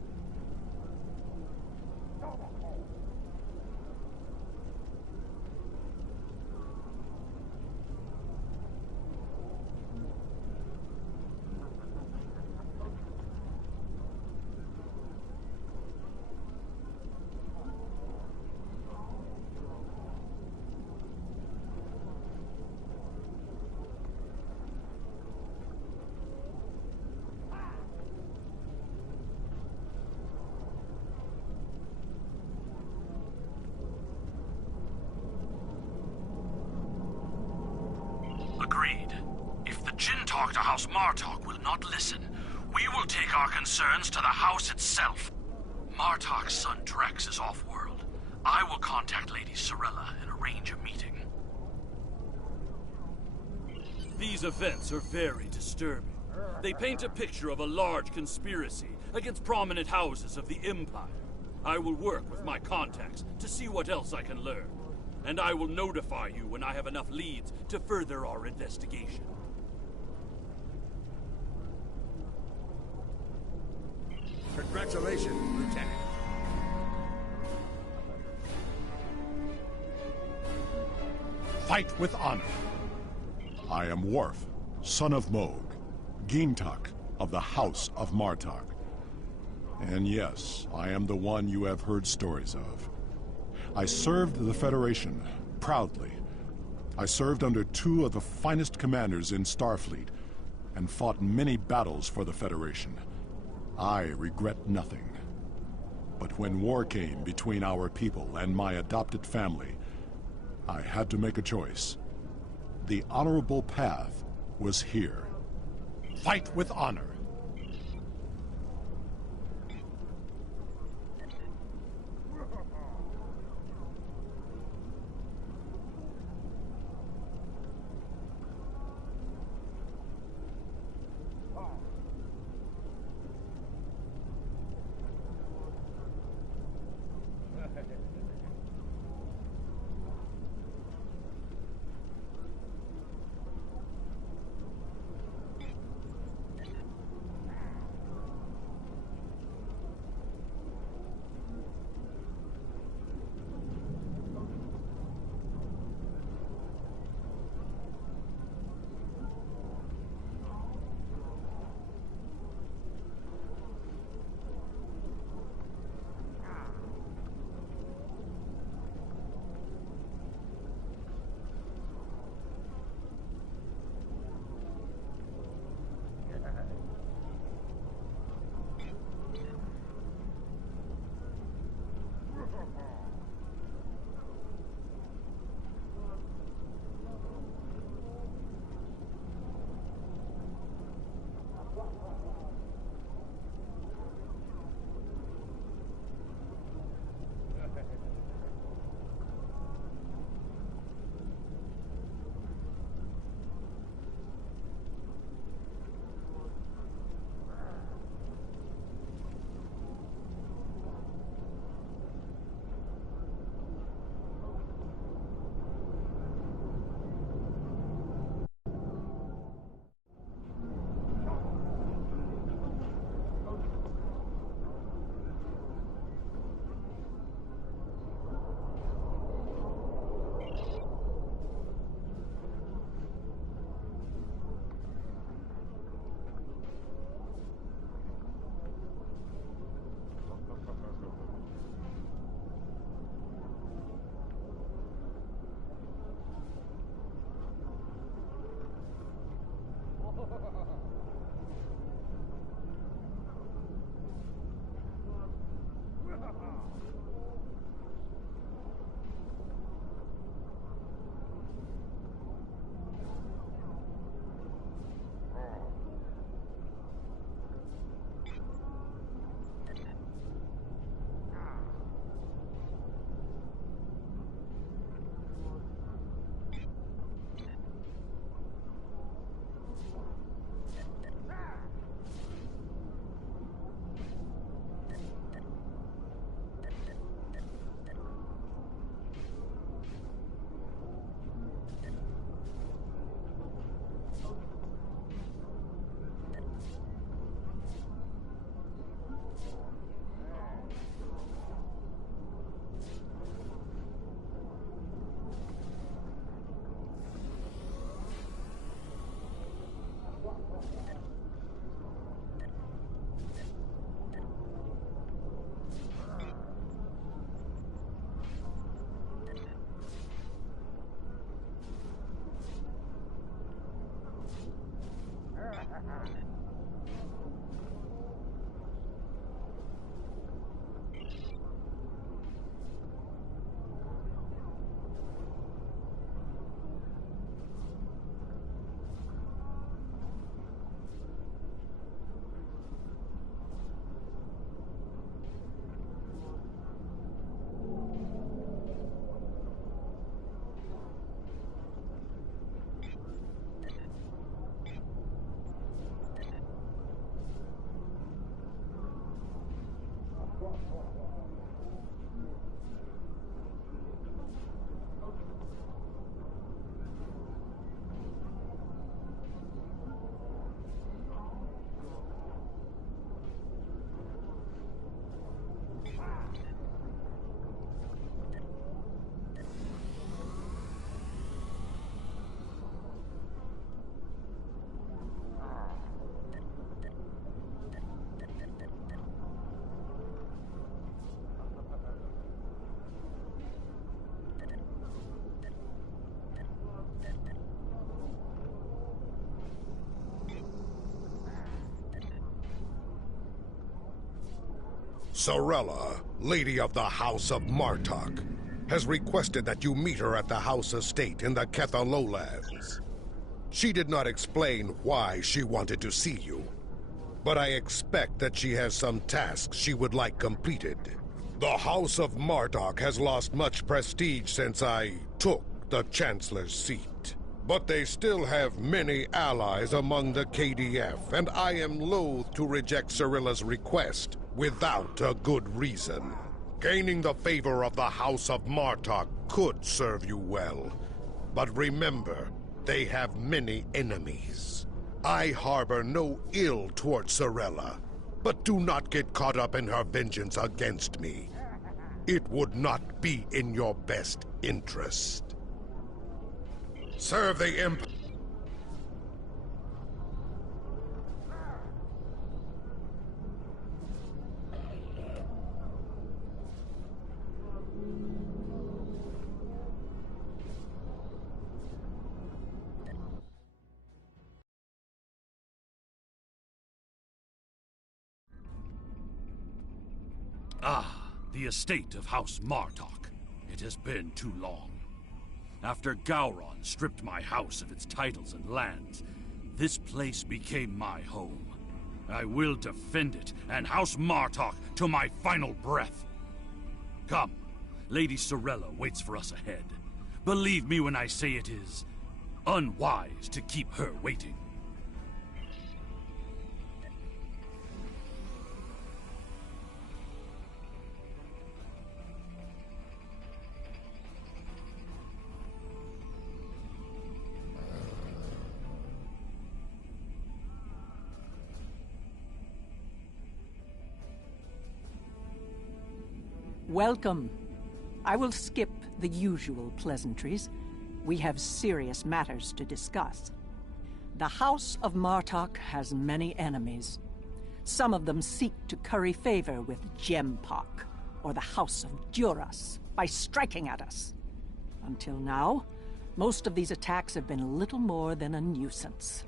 Agreed. If the Jintok to House Martok will not listen, we will take our concerns to the House itself. Martok's son Drex is off-world. I will contact Lady Sorella and arrange a meeting. These events are very disturbing. They paint a picture of a large conspiracy against prominent houses of the Empire. I will work with my contacts to see what else I can learn. And I will notify you when I have enough leads to further our investigation. Congratulations, Lieutenant. Fight with honor. I am Worf, son of Moog, Gintok of the House of Martok. And yes, I am the one you have heard stories of. I served the Federation, proudly. I served under two of the finest commanders in Starfleet, and fought many battles for the Federation. I regret nothing. But when war came between our people and my adopted family, I had to make a choice. The honorable path was here. Fight with honor. Sorella, Lady of the House of Martok, has requested that you meet her at the House Estate in the Ketha Lowlands. She did not explain why she wanted to see you, but I expect that she has some tasks she would like completed. The House of Martok has lost much prestige since I took the Chancellor's seat. But they still have many allies among the KDF, and I am loath to reject Sorella's request without a good reason. Gaining the favor of the House of Martok could serve you well. But remember, they have many enemies. I harbor no ill towards Sorella, but do not get caught up in her vengeance against me. It would not be in your best interest. Serve the Empire. Ah, the estate of House Martok. It has been too long. After Gowron stripped my house of its titles and lands, this place became my home. I will defend it and House Martok to my final breath. Come, Lady Sorella waits for us ahead. Believe me when I say it is unwise to keep her waiting. Welcome. I will skip the usual pleasantries. We have serious matters to discuss. The House of Martok has many enemies. Some of them seek to curry favor with Gempok, or the House of Duras, by striking at us. Until now, most of these attacks have been little more than a nuisance.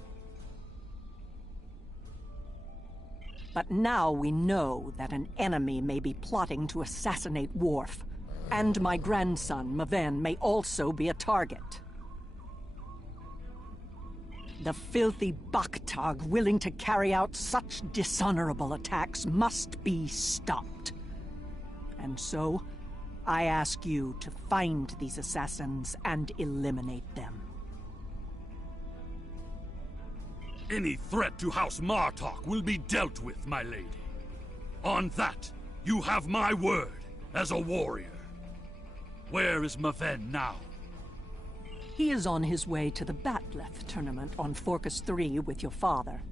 But now we know that an enemy may be plotting to assassinate Worf, and my grandson, Maven, may also be a target. The filthy Baktag willing to carry out such dishonorable attacks must be stopped. And so, I ask you to find these assassins and eliminate them. Any threat to House Martok will be dealt with, my lady. On that, you have my word as a warrior. Where is Maven now? He is on his way to the Batleth tournament on Forcus 3 with your father.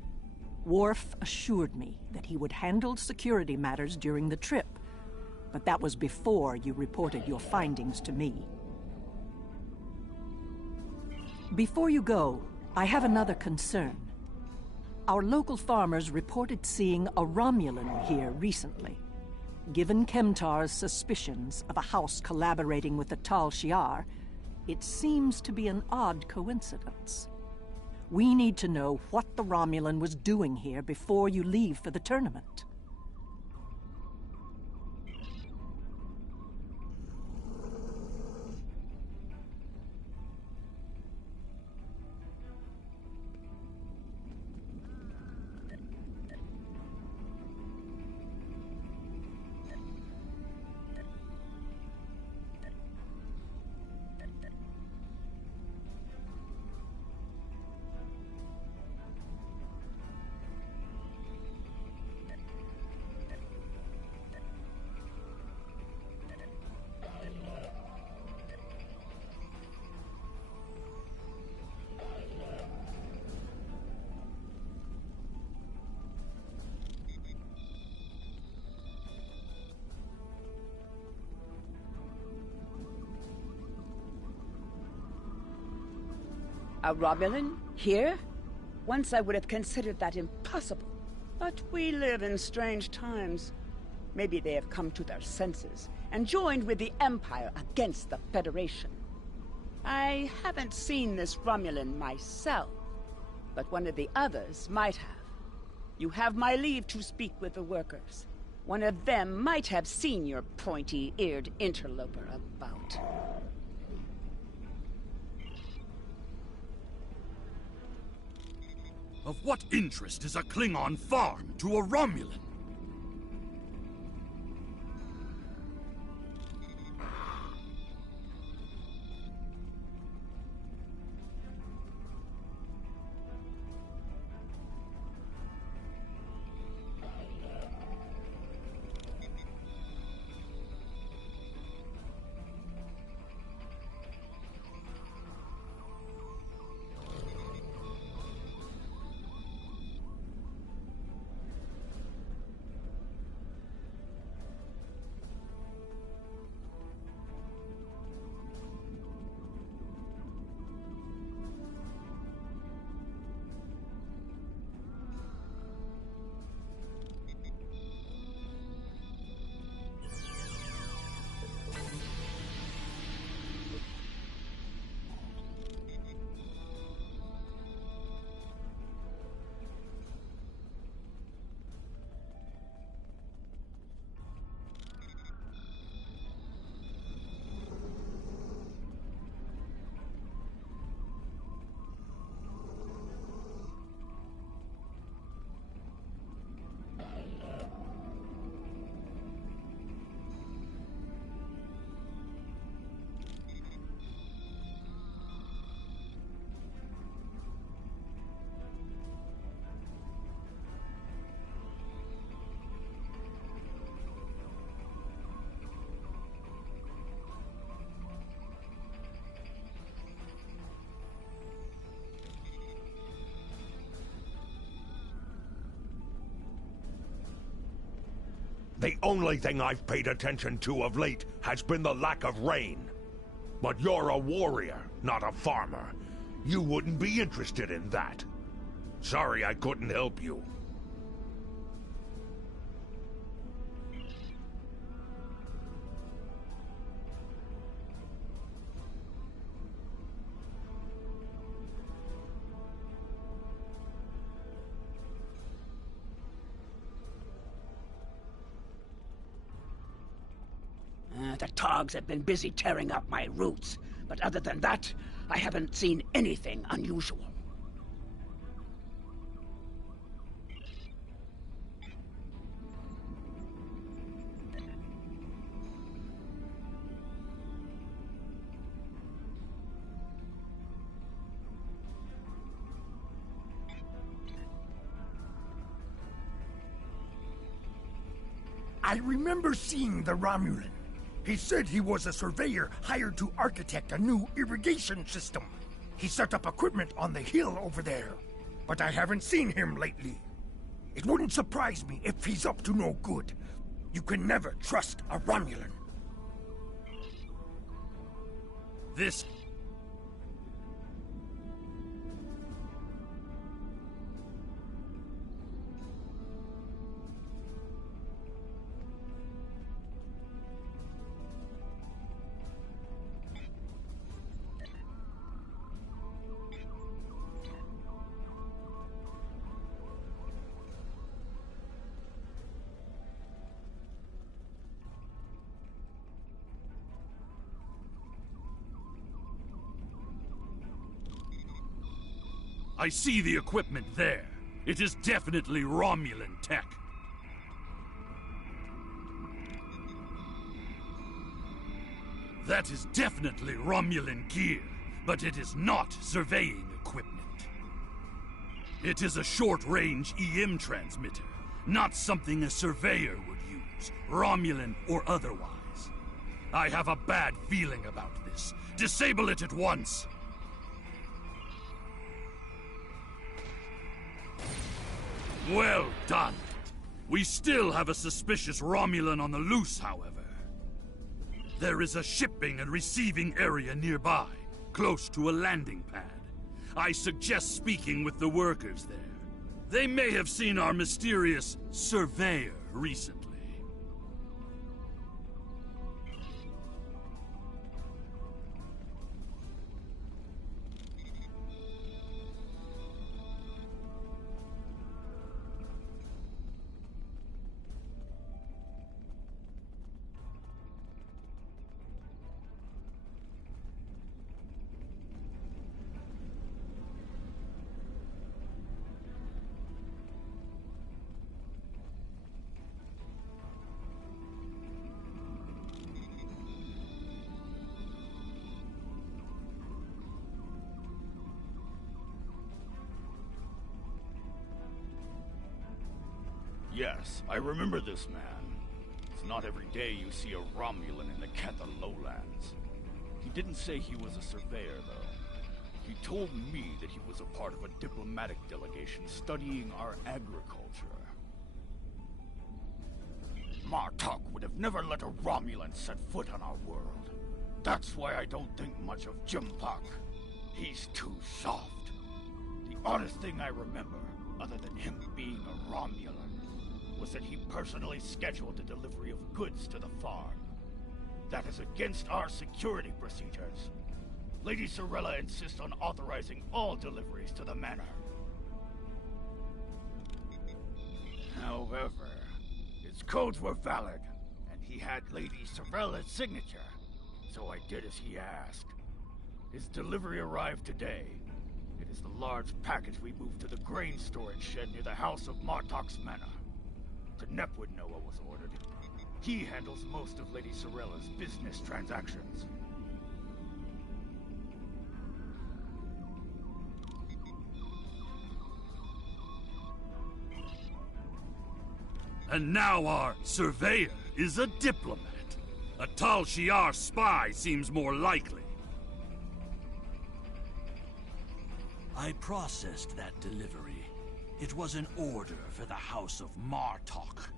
Worf assured me that he would handle security matters during the trip, but that was before you reported your findings to me. Before you go, I have another concern. Our local farmers reported seeing a Romulan here recently. Given Kemtar's suspicions of a house collaborating with the Tal Shiar, it seems to be an odd coincidence. We need to know what the Romulan was doing here before you leave for the tournament. A Romulan? Here? Once I would have considered that impossible. But we live in strange times. Maybe they have come to their senses and joined with the Empire against the Federation. I haven't seen this Romulan myself, but one of the others might have. You have my leave to speak with the workers. One of them might have seen your pointy-eared interloper about. Of what interest is a Klingon farm to a Romulan? The only thing I've paid attention to of late has been the lack of rain. But you're a warrior, not a farmer. You wouldn't be interested in that. Sorry I couldn't help you. The Togs have been busy tearing up my roots, but other than that, I haven't seen anything unusual. I remember seeing the Romulan. He said he was a surveyor hired to architect a new irrigation system. He set up equipment on the hill over there, but I haven't seen him lately. It wouldn't surprise me if he's up to no good. You can never trust a Romulan. This... I see the equipment there. It is definitely Romulan tech. That is definitely Romulan gear, but it is not surveying equipment. It is a short-range EM transmitter, not something a surveyor would use, Romulan or otherwise. I have a bad feeling about this. Disable it at once! Well done. We still have a suspicious Romulan on the loose, however. There is a shipping and receiving area nearby, close to a landing pad. I suggest speaking with the workers there. They may have seen our mysterious surveyor recently. Yes, I remember this man. It's not every day you see a Romulan in the Ketha lowlands. He didn't say he was a surveyor, though. He told me that he was a part of a diplomatic delegation studying our agriculture. Martok would have never let a Romulan set foot on our world. That's why I don't think much of Jimpak. He's too soft. The honest thing I remember, other than him being a Romulan, was that he personally scheduled the delivery of goods to the farm. That is against our security procedures. Lady Sorella insists on authorizing all deliveries to the manor. However, his codes were valid, and he had Lady Sorella's signature, so I did as he asked. His delivery arrived today. It is the large package we moved to the grain storage shed near the house of Martok's manor. Nep would know what was ordered. He handles most of Lady Sorella's business transactions. And now our surveyor is a diplomat. A Tal Shiar spy seems more likely. I processed that delivery. It was an order for the House of Martok.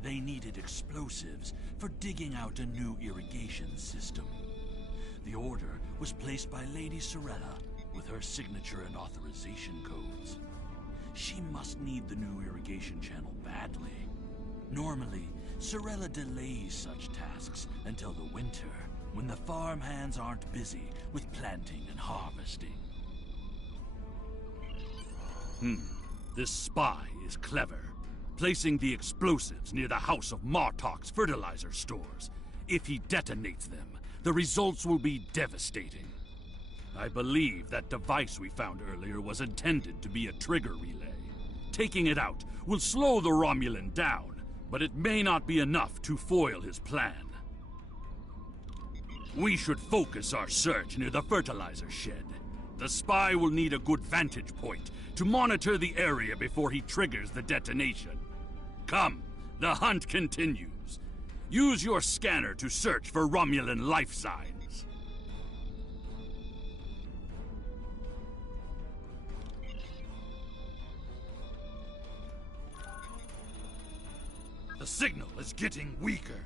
They needed explosives for digging out a new irrigation system. The order was placed by Lady Sorella with her signature and authorization codes. She must need the new irrigation channel badly. Normally, Sorella delays such tasks until the winter, when the farm hands aren't busy with planting and harvesting. This spy is clever, placing the explosives near the House of Martok's fertilizer stores. If he detonates them, the results will be devastating. I believe that device we found earlier was intended to be a trigger relay. Taking it out will slow the Romulan down, but it may not be enough to foil his plan. We should focus our search near the fertilizer shed. The spy will need a good vantage point to monitor the area before he triggers the detonation. Come, the hunt continues. Use your scanner to search for Romulan life signs. The signal is getting weaker.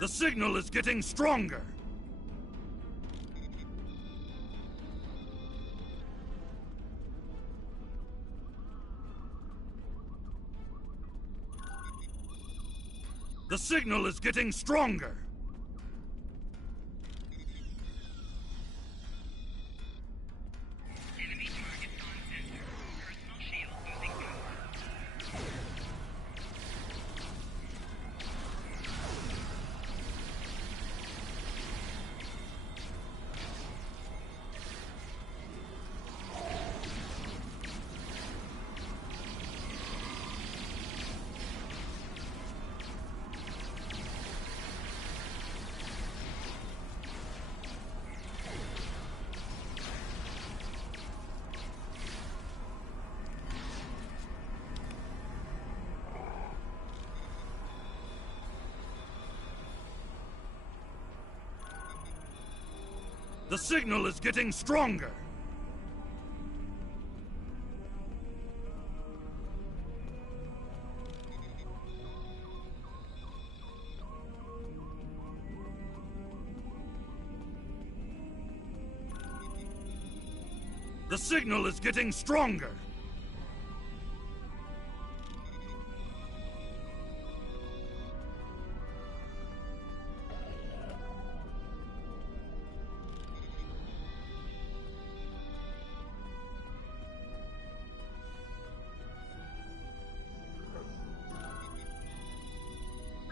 The signal is getting stronger! The signal is getting stronger! The signal is getting stronger! The signal is getting stronger!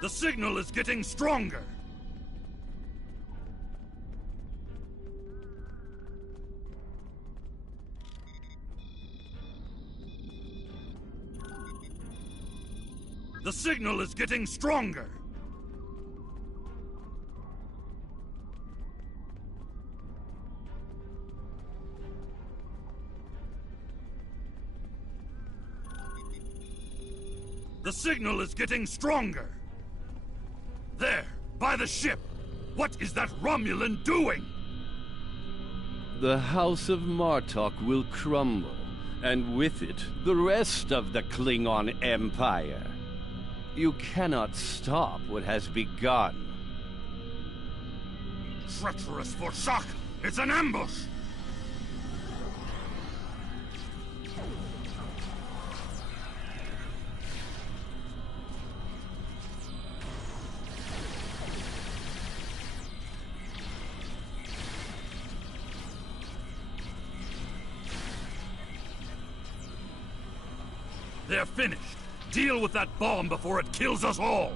The signal is getting stronger! The signal is getting stronger! The signal is getting stronger! There, by the ship! What is that Romulan doing? The House of Martok will crumble, and with it, the rest of the Klingon Empire. You cannot stop what has begun. Treacherous Forsaka! It's an ambush! They're finished. Deal with that bomb before it kills us all!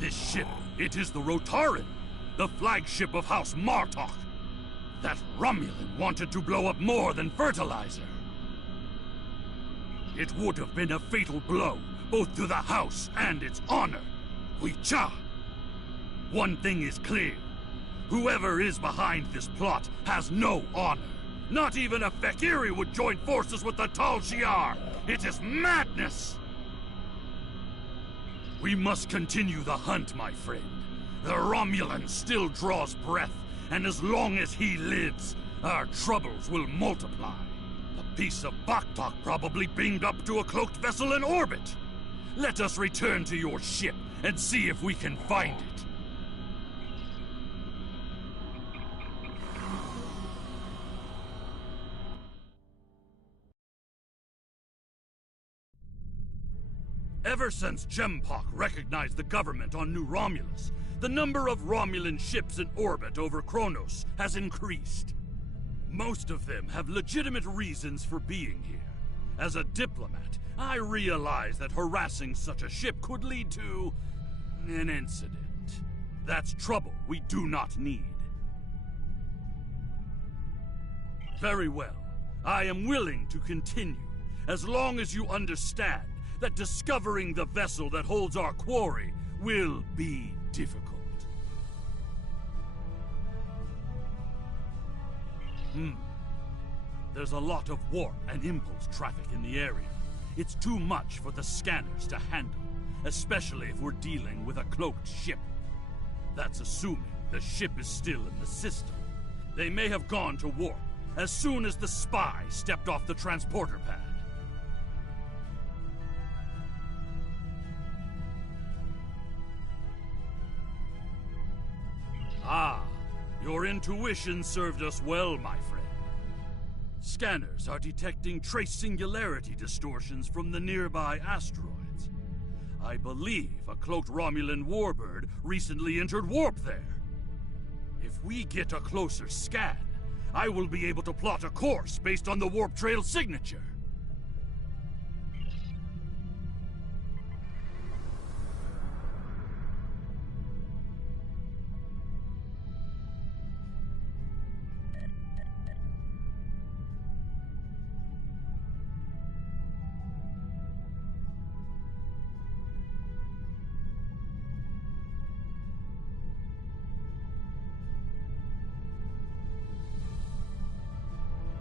This ship, it is the Rotaran, the flagship of House Martok. That Romulan wanted to blow up more than fertilizer. It would have been a fatal blow, both to the House and its honor. Huicha! One thing is clear. Whoever is behind this plot has no honor. Not even a Fekiri would join forces with the Tal Shiar. It is madness! We must continue the hunt, my friend. The Romulan still draws breath, and as long as he lives, our troubles will multiply. A piece of Baktok probably beamed up to a cloaked vessel in orbit. Let us return to your ship and see if we can find it. Ever since Jempok recognized the government on New Romulus, the number of Romulan ships in orbit over Kronos has increased. Most of them have legitimate reasons for being here. As a diplomat, I realize that harassing such a ship could lead to an incident. That's trouble we do not need. Very well. I am willing to continue, as long as you understand that discovering the vessel that holds our quarry will be difficult. There's a lot of warp and impulse traffic in the area. It's too much for the scanners to handle, especially if we're dealing with a cloaked ship. That's assuming the ship is still in the system. They may have gone to warp as soon as the spy stepped off the transporter pad. Ah, your intuition served us well, my friend. Scanners are detecting trace singularity distortions from the nearby asteroids. I believe a cloaked Romulan warbird recently entered warp there. If we get a closer scan, I will be able to plot a course based on the warp trail signature.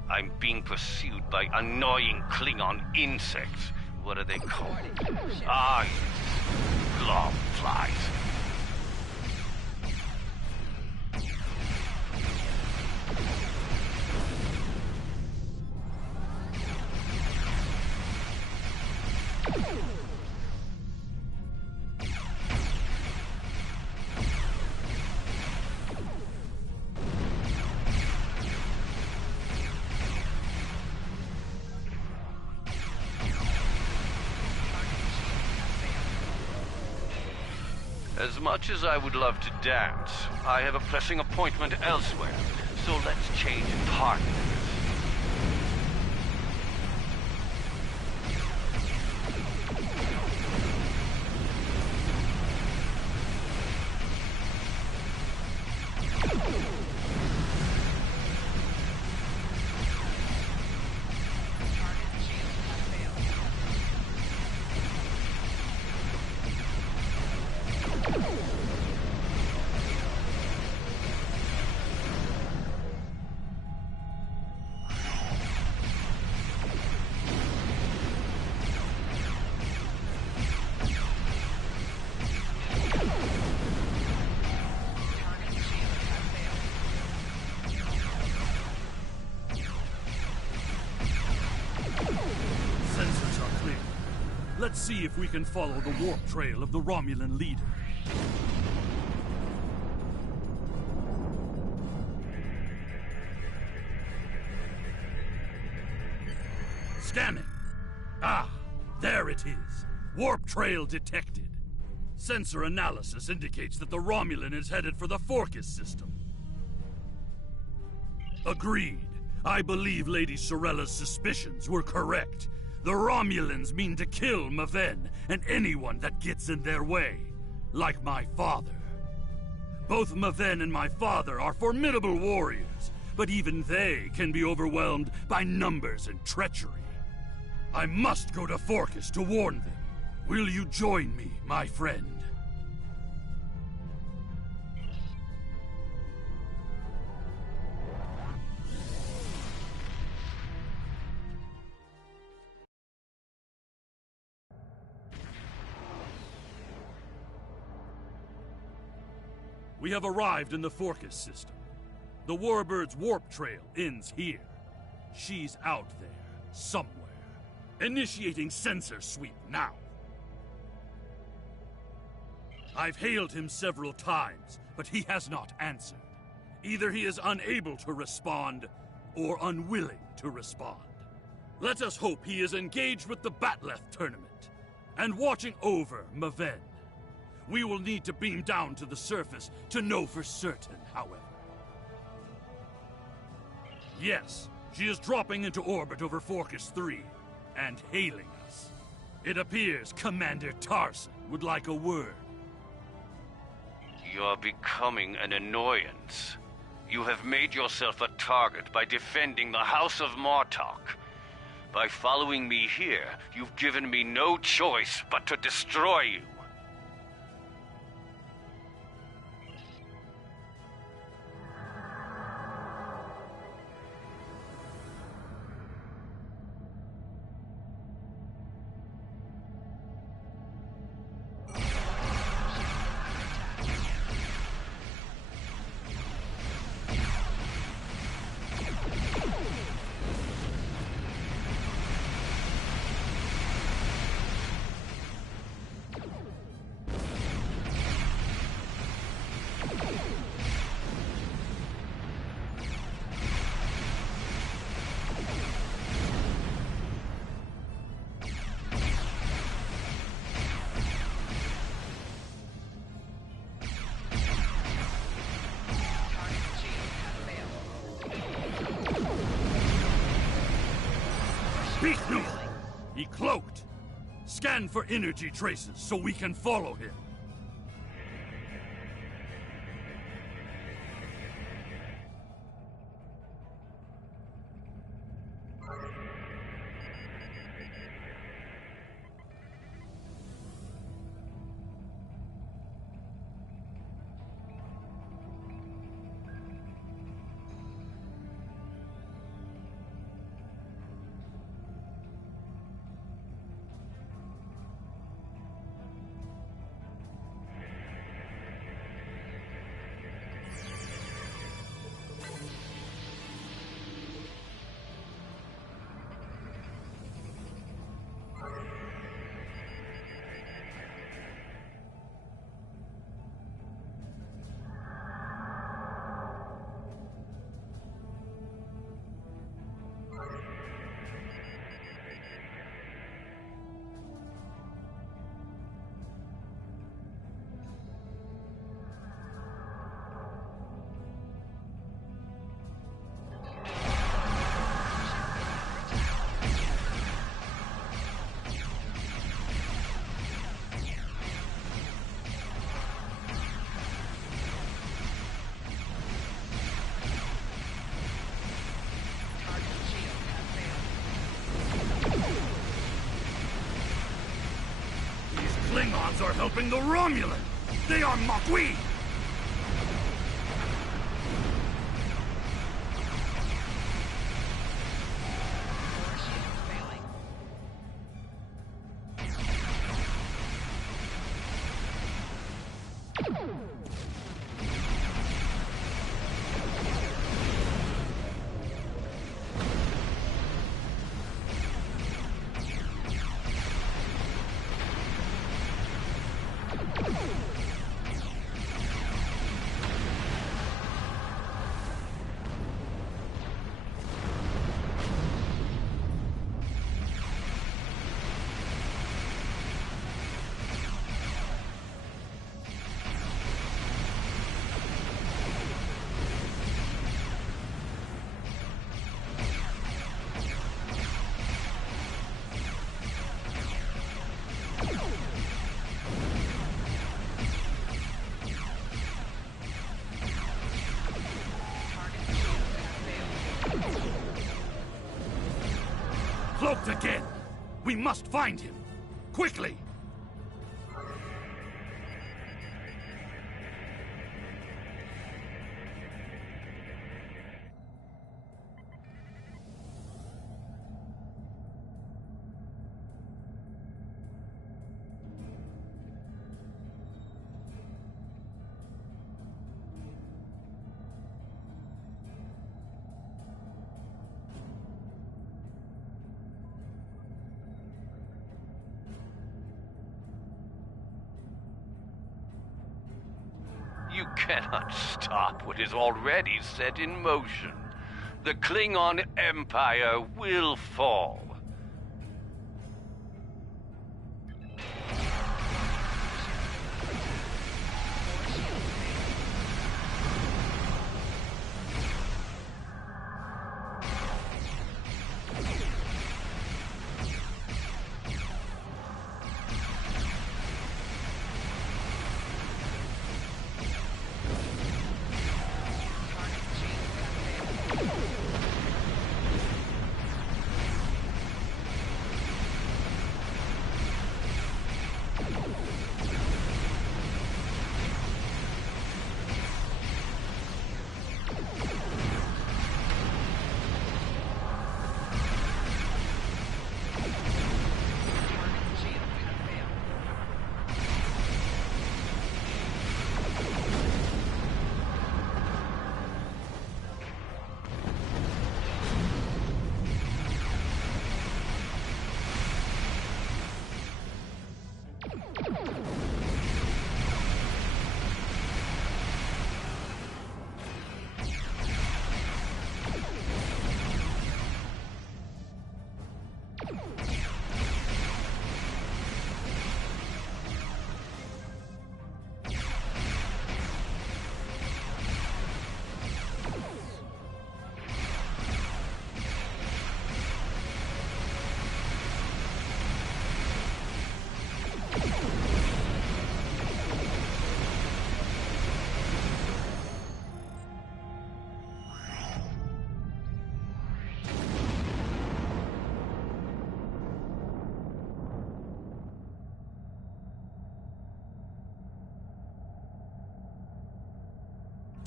I'm being pursued by annoying Klingon insects. What are they called? Ah, glove flies. As much as I would love to dance, I have a pressing appointment elsewhere, so let's change partners. Let's see if we can follow the warp trail of the Romulan leader. Scanning. Ah, there it is. Warp trail detected. Sensor analysis indicates that the Romulan is headed for the Forcus system. Agreed. I believe Lady Sorella's suspicions were correct. The Romulans mean to kill Maven and anyone that gets in their way, like my father. Both Maven and my father are formidable warriors, but even they can be overwhelmed by numbers and treachery. I must go to Forcus to warn them. Will you join me, my friend? We have arrived in the Forcus system. The Warbird's warp trail ends here. She's out there, somewhere. Initiating sensor sweep now. I've hailed him several times, but he has not answered. Either he is unable to respond, or unwilling to respond. Let us hope he is engaged with the Batleth tournament, and watching over Maven. We will need to beam down to the surface to know for certain, however. Yes, she is dropping into orbit over Forcus 3, and hailing us. It appears Commander Tarson would like a word. You're becoming an annoyance. You have made yourself a target by defending the House of Martok. By following me here, you've given me no choice but to destroy you. He cloaked. Scan for energy traces so we can follow him. Klingons are helping the Romulan! They are Makwi! Cloaked again! We must find him! Quickly! You cannot stop what is already set in motion. The Klingon Empire will fall.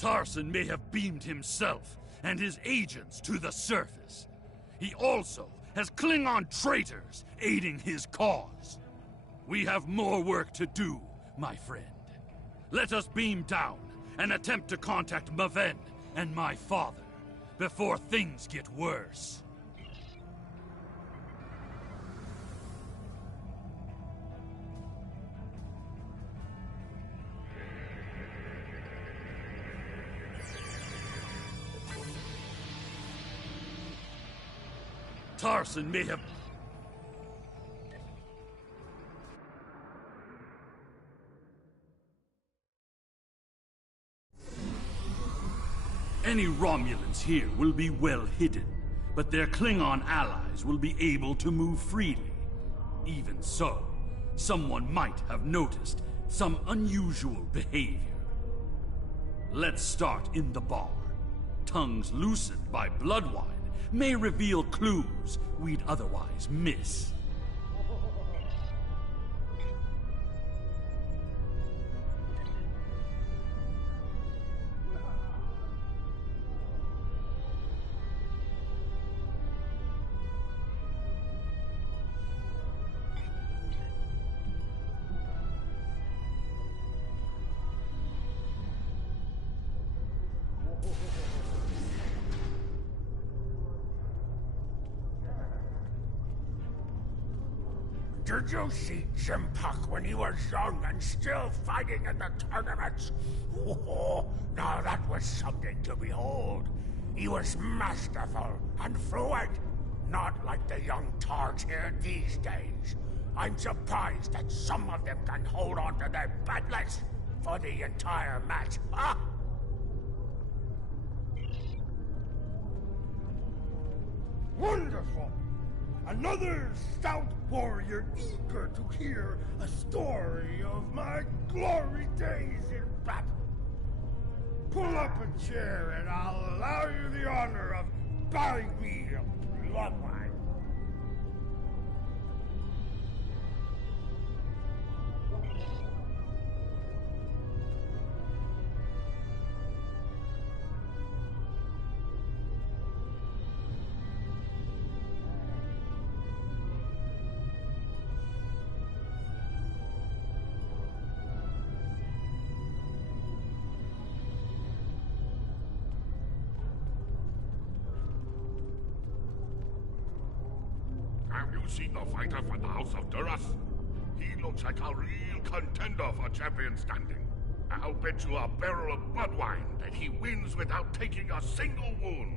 Tarson may have beamed himself and his agents to the surface. He also has Klingon traitors aiding his cause. We have more work to do, my friend. Let us beam down and attempt to contact Maven and my father before things get worse. Tarson may have... Any Romulans here will be well hidden, but their Klingon allies will be able to move freely. Even so, someone might have noticed some unusual behavior. Let's start in the bar. Tongues loosened by blood wine may reveal clues we'd otherwise miss. Did you see Jim Puck when he was young and still fighting in the tournaments? Oh, now that was something to behold. He was masterful and fluent, not like the young tards here these days. I'm surprised that some of them can hold on to their batlets for the entire match. Ah! Wonderful! Another stout warrior eager to hear a story of my glory days in battle. Pull up a chair and I'll allow you the honor of buying me a bloodline. Have you seen the fighter for the House of Duras? He looks like a real contender for champion standing. I'll bet you a barrel of blood wine that he wins without taking a single wound.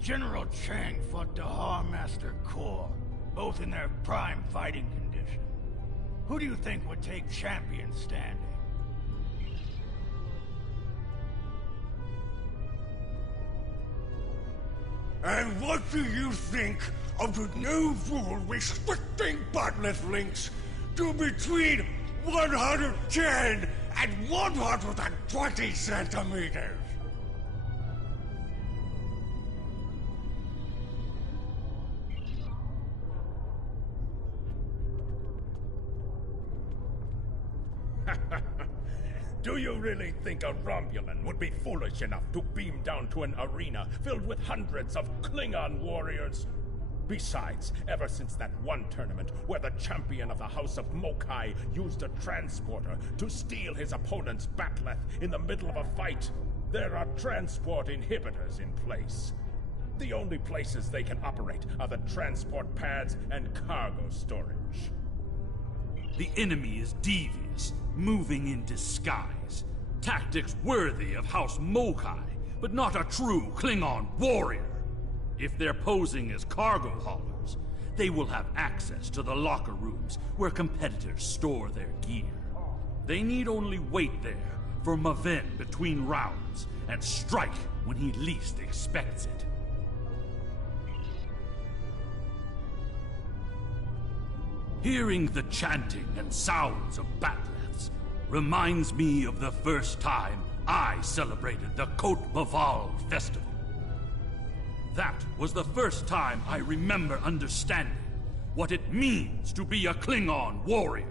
General Chang fought Dahar Master Kor, both in their prime fighting condition. Who do you think would take champion standing? And what do you think of the new rule restricting botlet links to between 110 and 120 centimeters? Do you really think a Romulan would be foolish enough to beam down to an arena filled with hundreds of Klingon warriors? Besides, ever since that one tournament where the champion of the House of Mokai used a transporter to steal his opponent's batleth in the middle of a fight, there are transport inhibitors in place. The only places they can operate are the transport pads and cargo storage. The enemy is devious, moving in disguise. Tactics worthy of House Mokai, but not a true Klingon warrior. If they're posing as cargo haulers, they will have access to the locker rooms where competitors store their gear. They need only wait there for Maven between rounds and strike when he least expects it. Hearing the chanting and sounds of batleths reminds me of the first time I celebrated the Cote Maval festival. That was the first time I remember understanding what it means to be a Klingon warrior.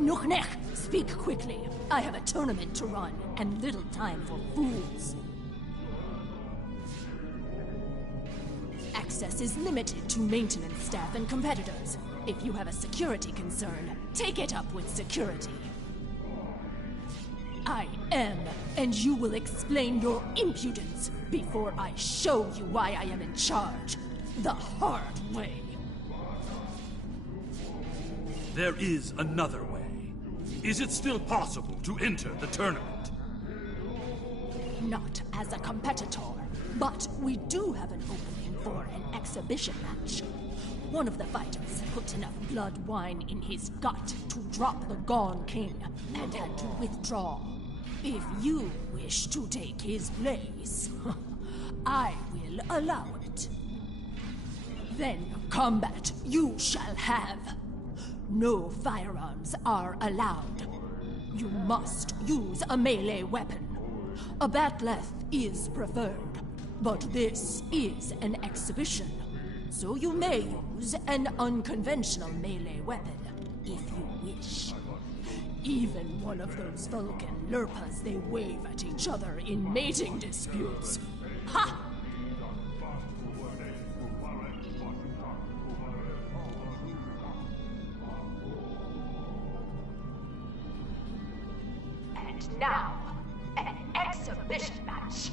Nuchnech, speak quickly. I have a tournament to run, and little time for fools. Access is limited to maintenance staff and competitors. If you have a security concern, take it up with security. I am, and you will explain your impudence before I show you why I am in charge. The hard way. There is another way. Is it still possible to enter the tournament? Not as a competitor, but we do have an opening for an exhibition match. One of the fighters put enough blood wine in his gut to drop the Gone King and had to withdraw. If you wish to take his place, I will allow it. Then combat you shall have. No firearms are allowed. You must use a melee weapon. A bat'leth is preferred, but this is an exhibition, so you may use an unconventional melee weapon if you wish. Even one of those Vulcan lurpas they wave at each other in mating disputes. Ha! And now, an exhibition match.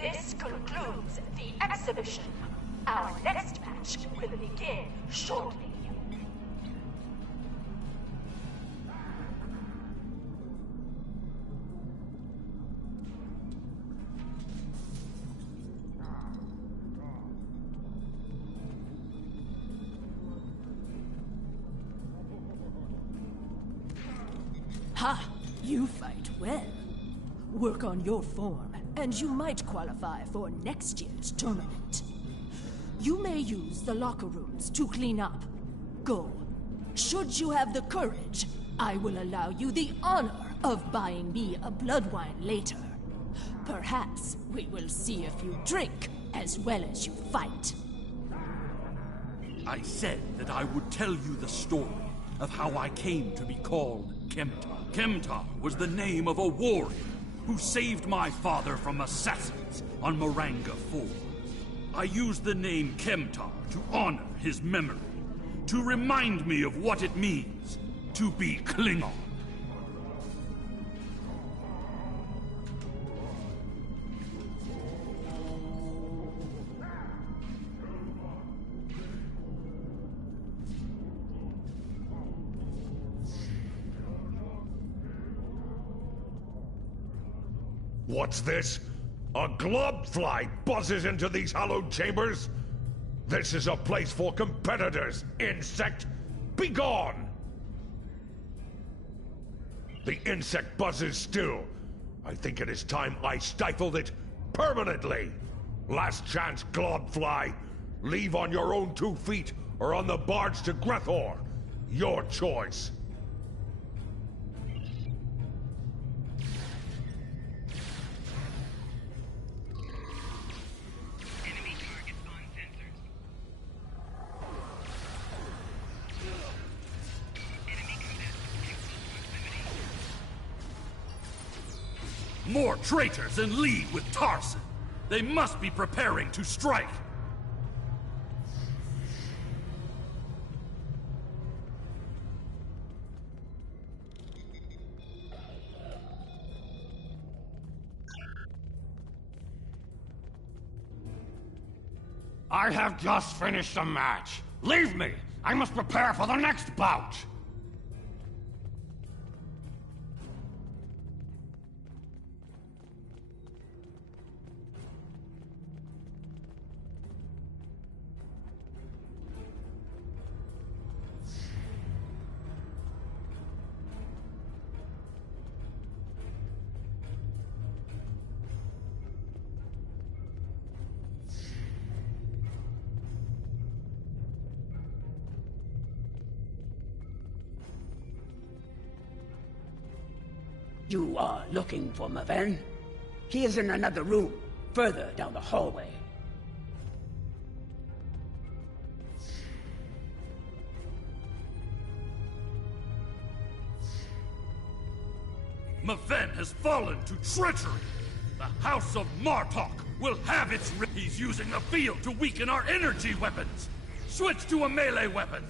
This concludes the exhibition. Our next match will begin shortly. Ha! You fight well. Work on your form, and you might qualify for next year's tournament. You may use the locker rooms to clean up. Go. Should you have the courage, I will allow you the honor of buying me a blood wine later. Perhaps we will see if you drink as well as you fight. I said that I would tell you the story of how I came to be called Kemtar. Kemtar was the name of a warrior who saved my father from assassins on Maranga 4. I used the name Kemtar to honor his memory, to remind me of what it means to be Klingon. What's this? A globfly buzzes into these hallowed chambers? This is a place for competitors, insect! Be gone! The insect buzzes still. I think it is time I stifled it permanently. Last chance, globfly. Leave on your own 2 feet or on the barge to Grethor. Your choice. More traitors in league with Tarson. They must be preparing to strike. I have just finished a match. Leave me! I must prepare for the next bout! You are looking for Maven? He is in another room, further down the hallway. Maven has fallen to treachery. The House of Martok will have its He's using the field to weaken our energy weapons. Switch to a melee weapon!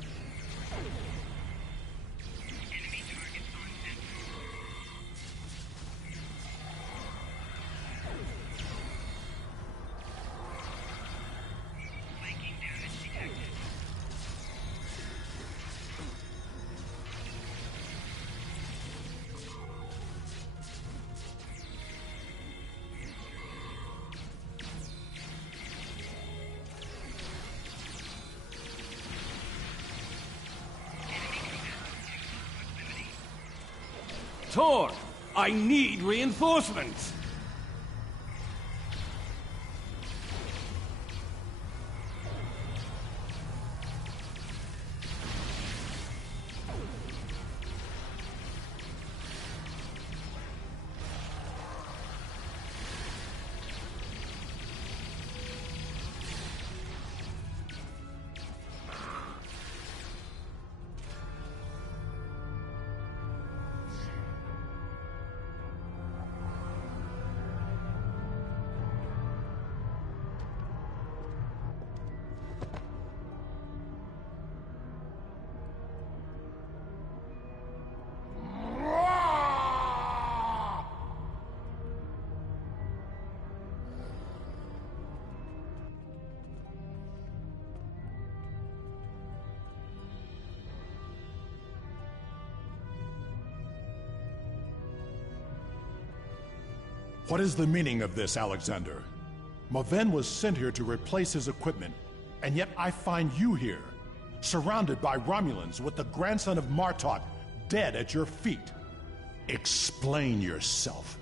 Tor, I need reinforcements! What is the meaning of this, Alexander? Maven was sent here to replace his equipment, and yet I find you here, surrounded by Romulans with the grandson of Martok dead at your feet. Explain yourself.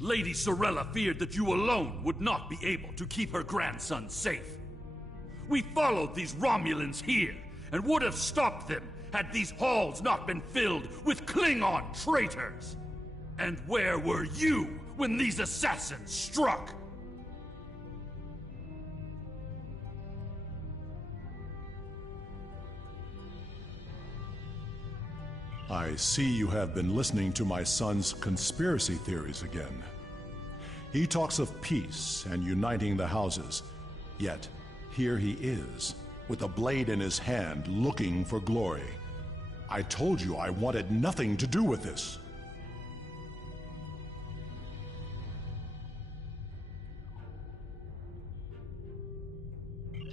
Lady Sorella feared that you alone would not be able to keep her grandson safe. We followed these Romulans here, and would have stopped them had these halls not been filled with Klingon traitors. And where were you when these assassins struck? I see you have been listening to my son's conspiracy theories again. He talks of peace and uniting the houses, yet here he is, with a blade in his hand, looking for glory. I told you I wanted nothing to do with this.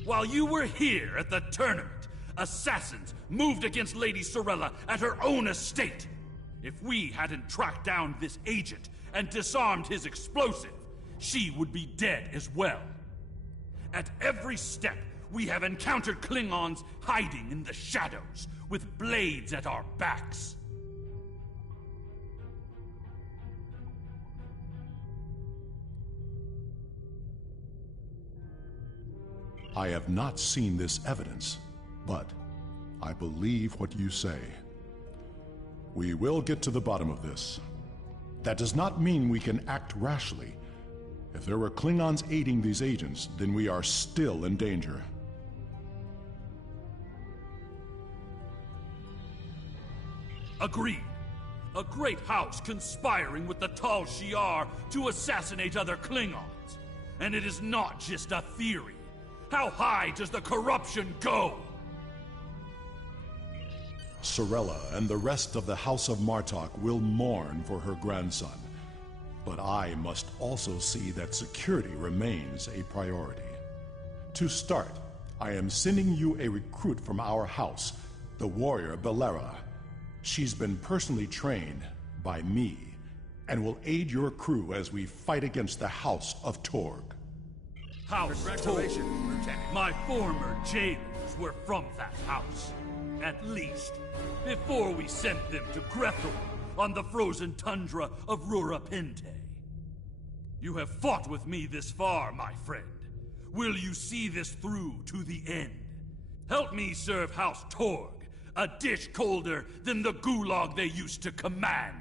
While you were here at the tournament, assassins moved against Lady Sorella at her own estate. If we hadn't tracked down this agent and disarmed his explosive, she would be dead as well. At every step, we have encountered Klingons hiding in the shadows, with blades at our backs. I have not seen this evidence, but I believe what you say. We will get to the bottom of this. That does not mean we can act rashly. If there were Klingons aiding these agents, then we are still in danger. Agreed. A great house conspiring with the Tal Shiar to assassinate other Klingons. And it is not just a theory. How high does the corruption go? Sorella and the rest of the House of Martok will mourn for her grandson. But I must also see that security remains a priority. To start, I am sending you a recruit from our house, the warrior Belera. She's been personally trained by me, and will aid your crew as we fight against the House of Torg. House Congratulations, Torg. Lieutenant. My former jailers were from that house. At least, before we sent them to Grethel on the frozen tundra of Rurapente. You have fought with me this far, my friend. Will you see this through to the end? Help me serve House Torg, a dish colder than the gulag they used to command.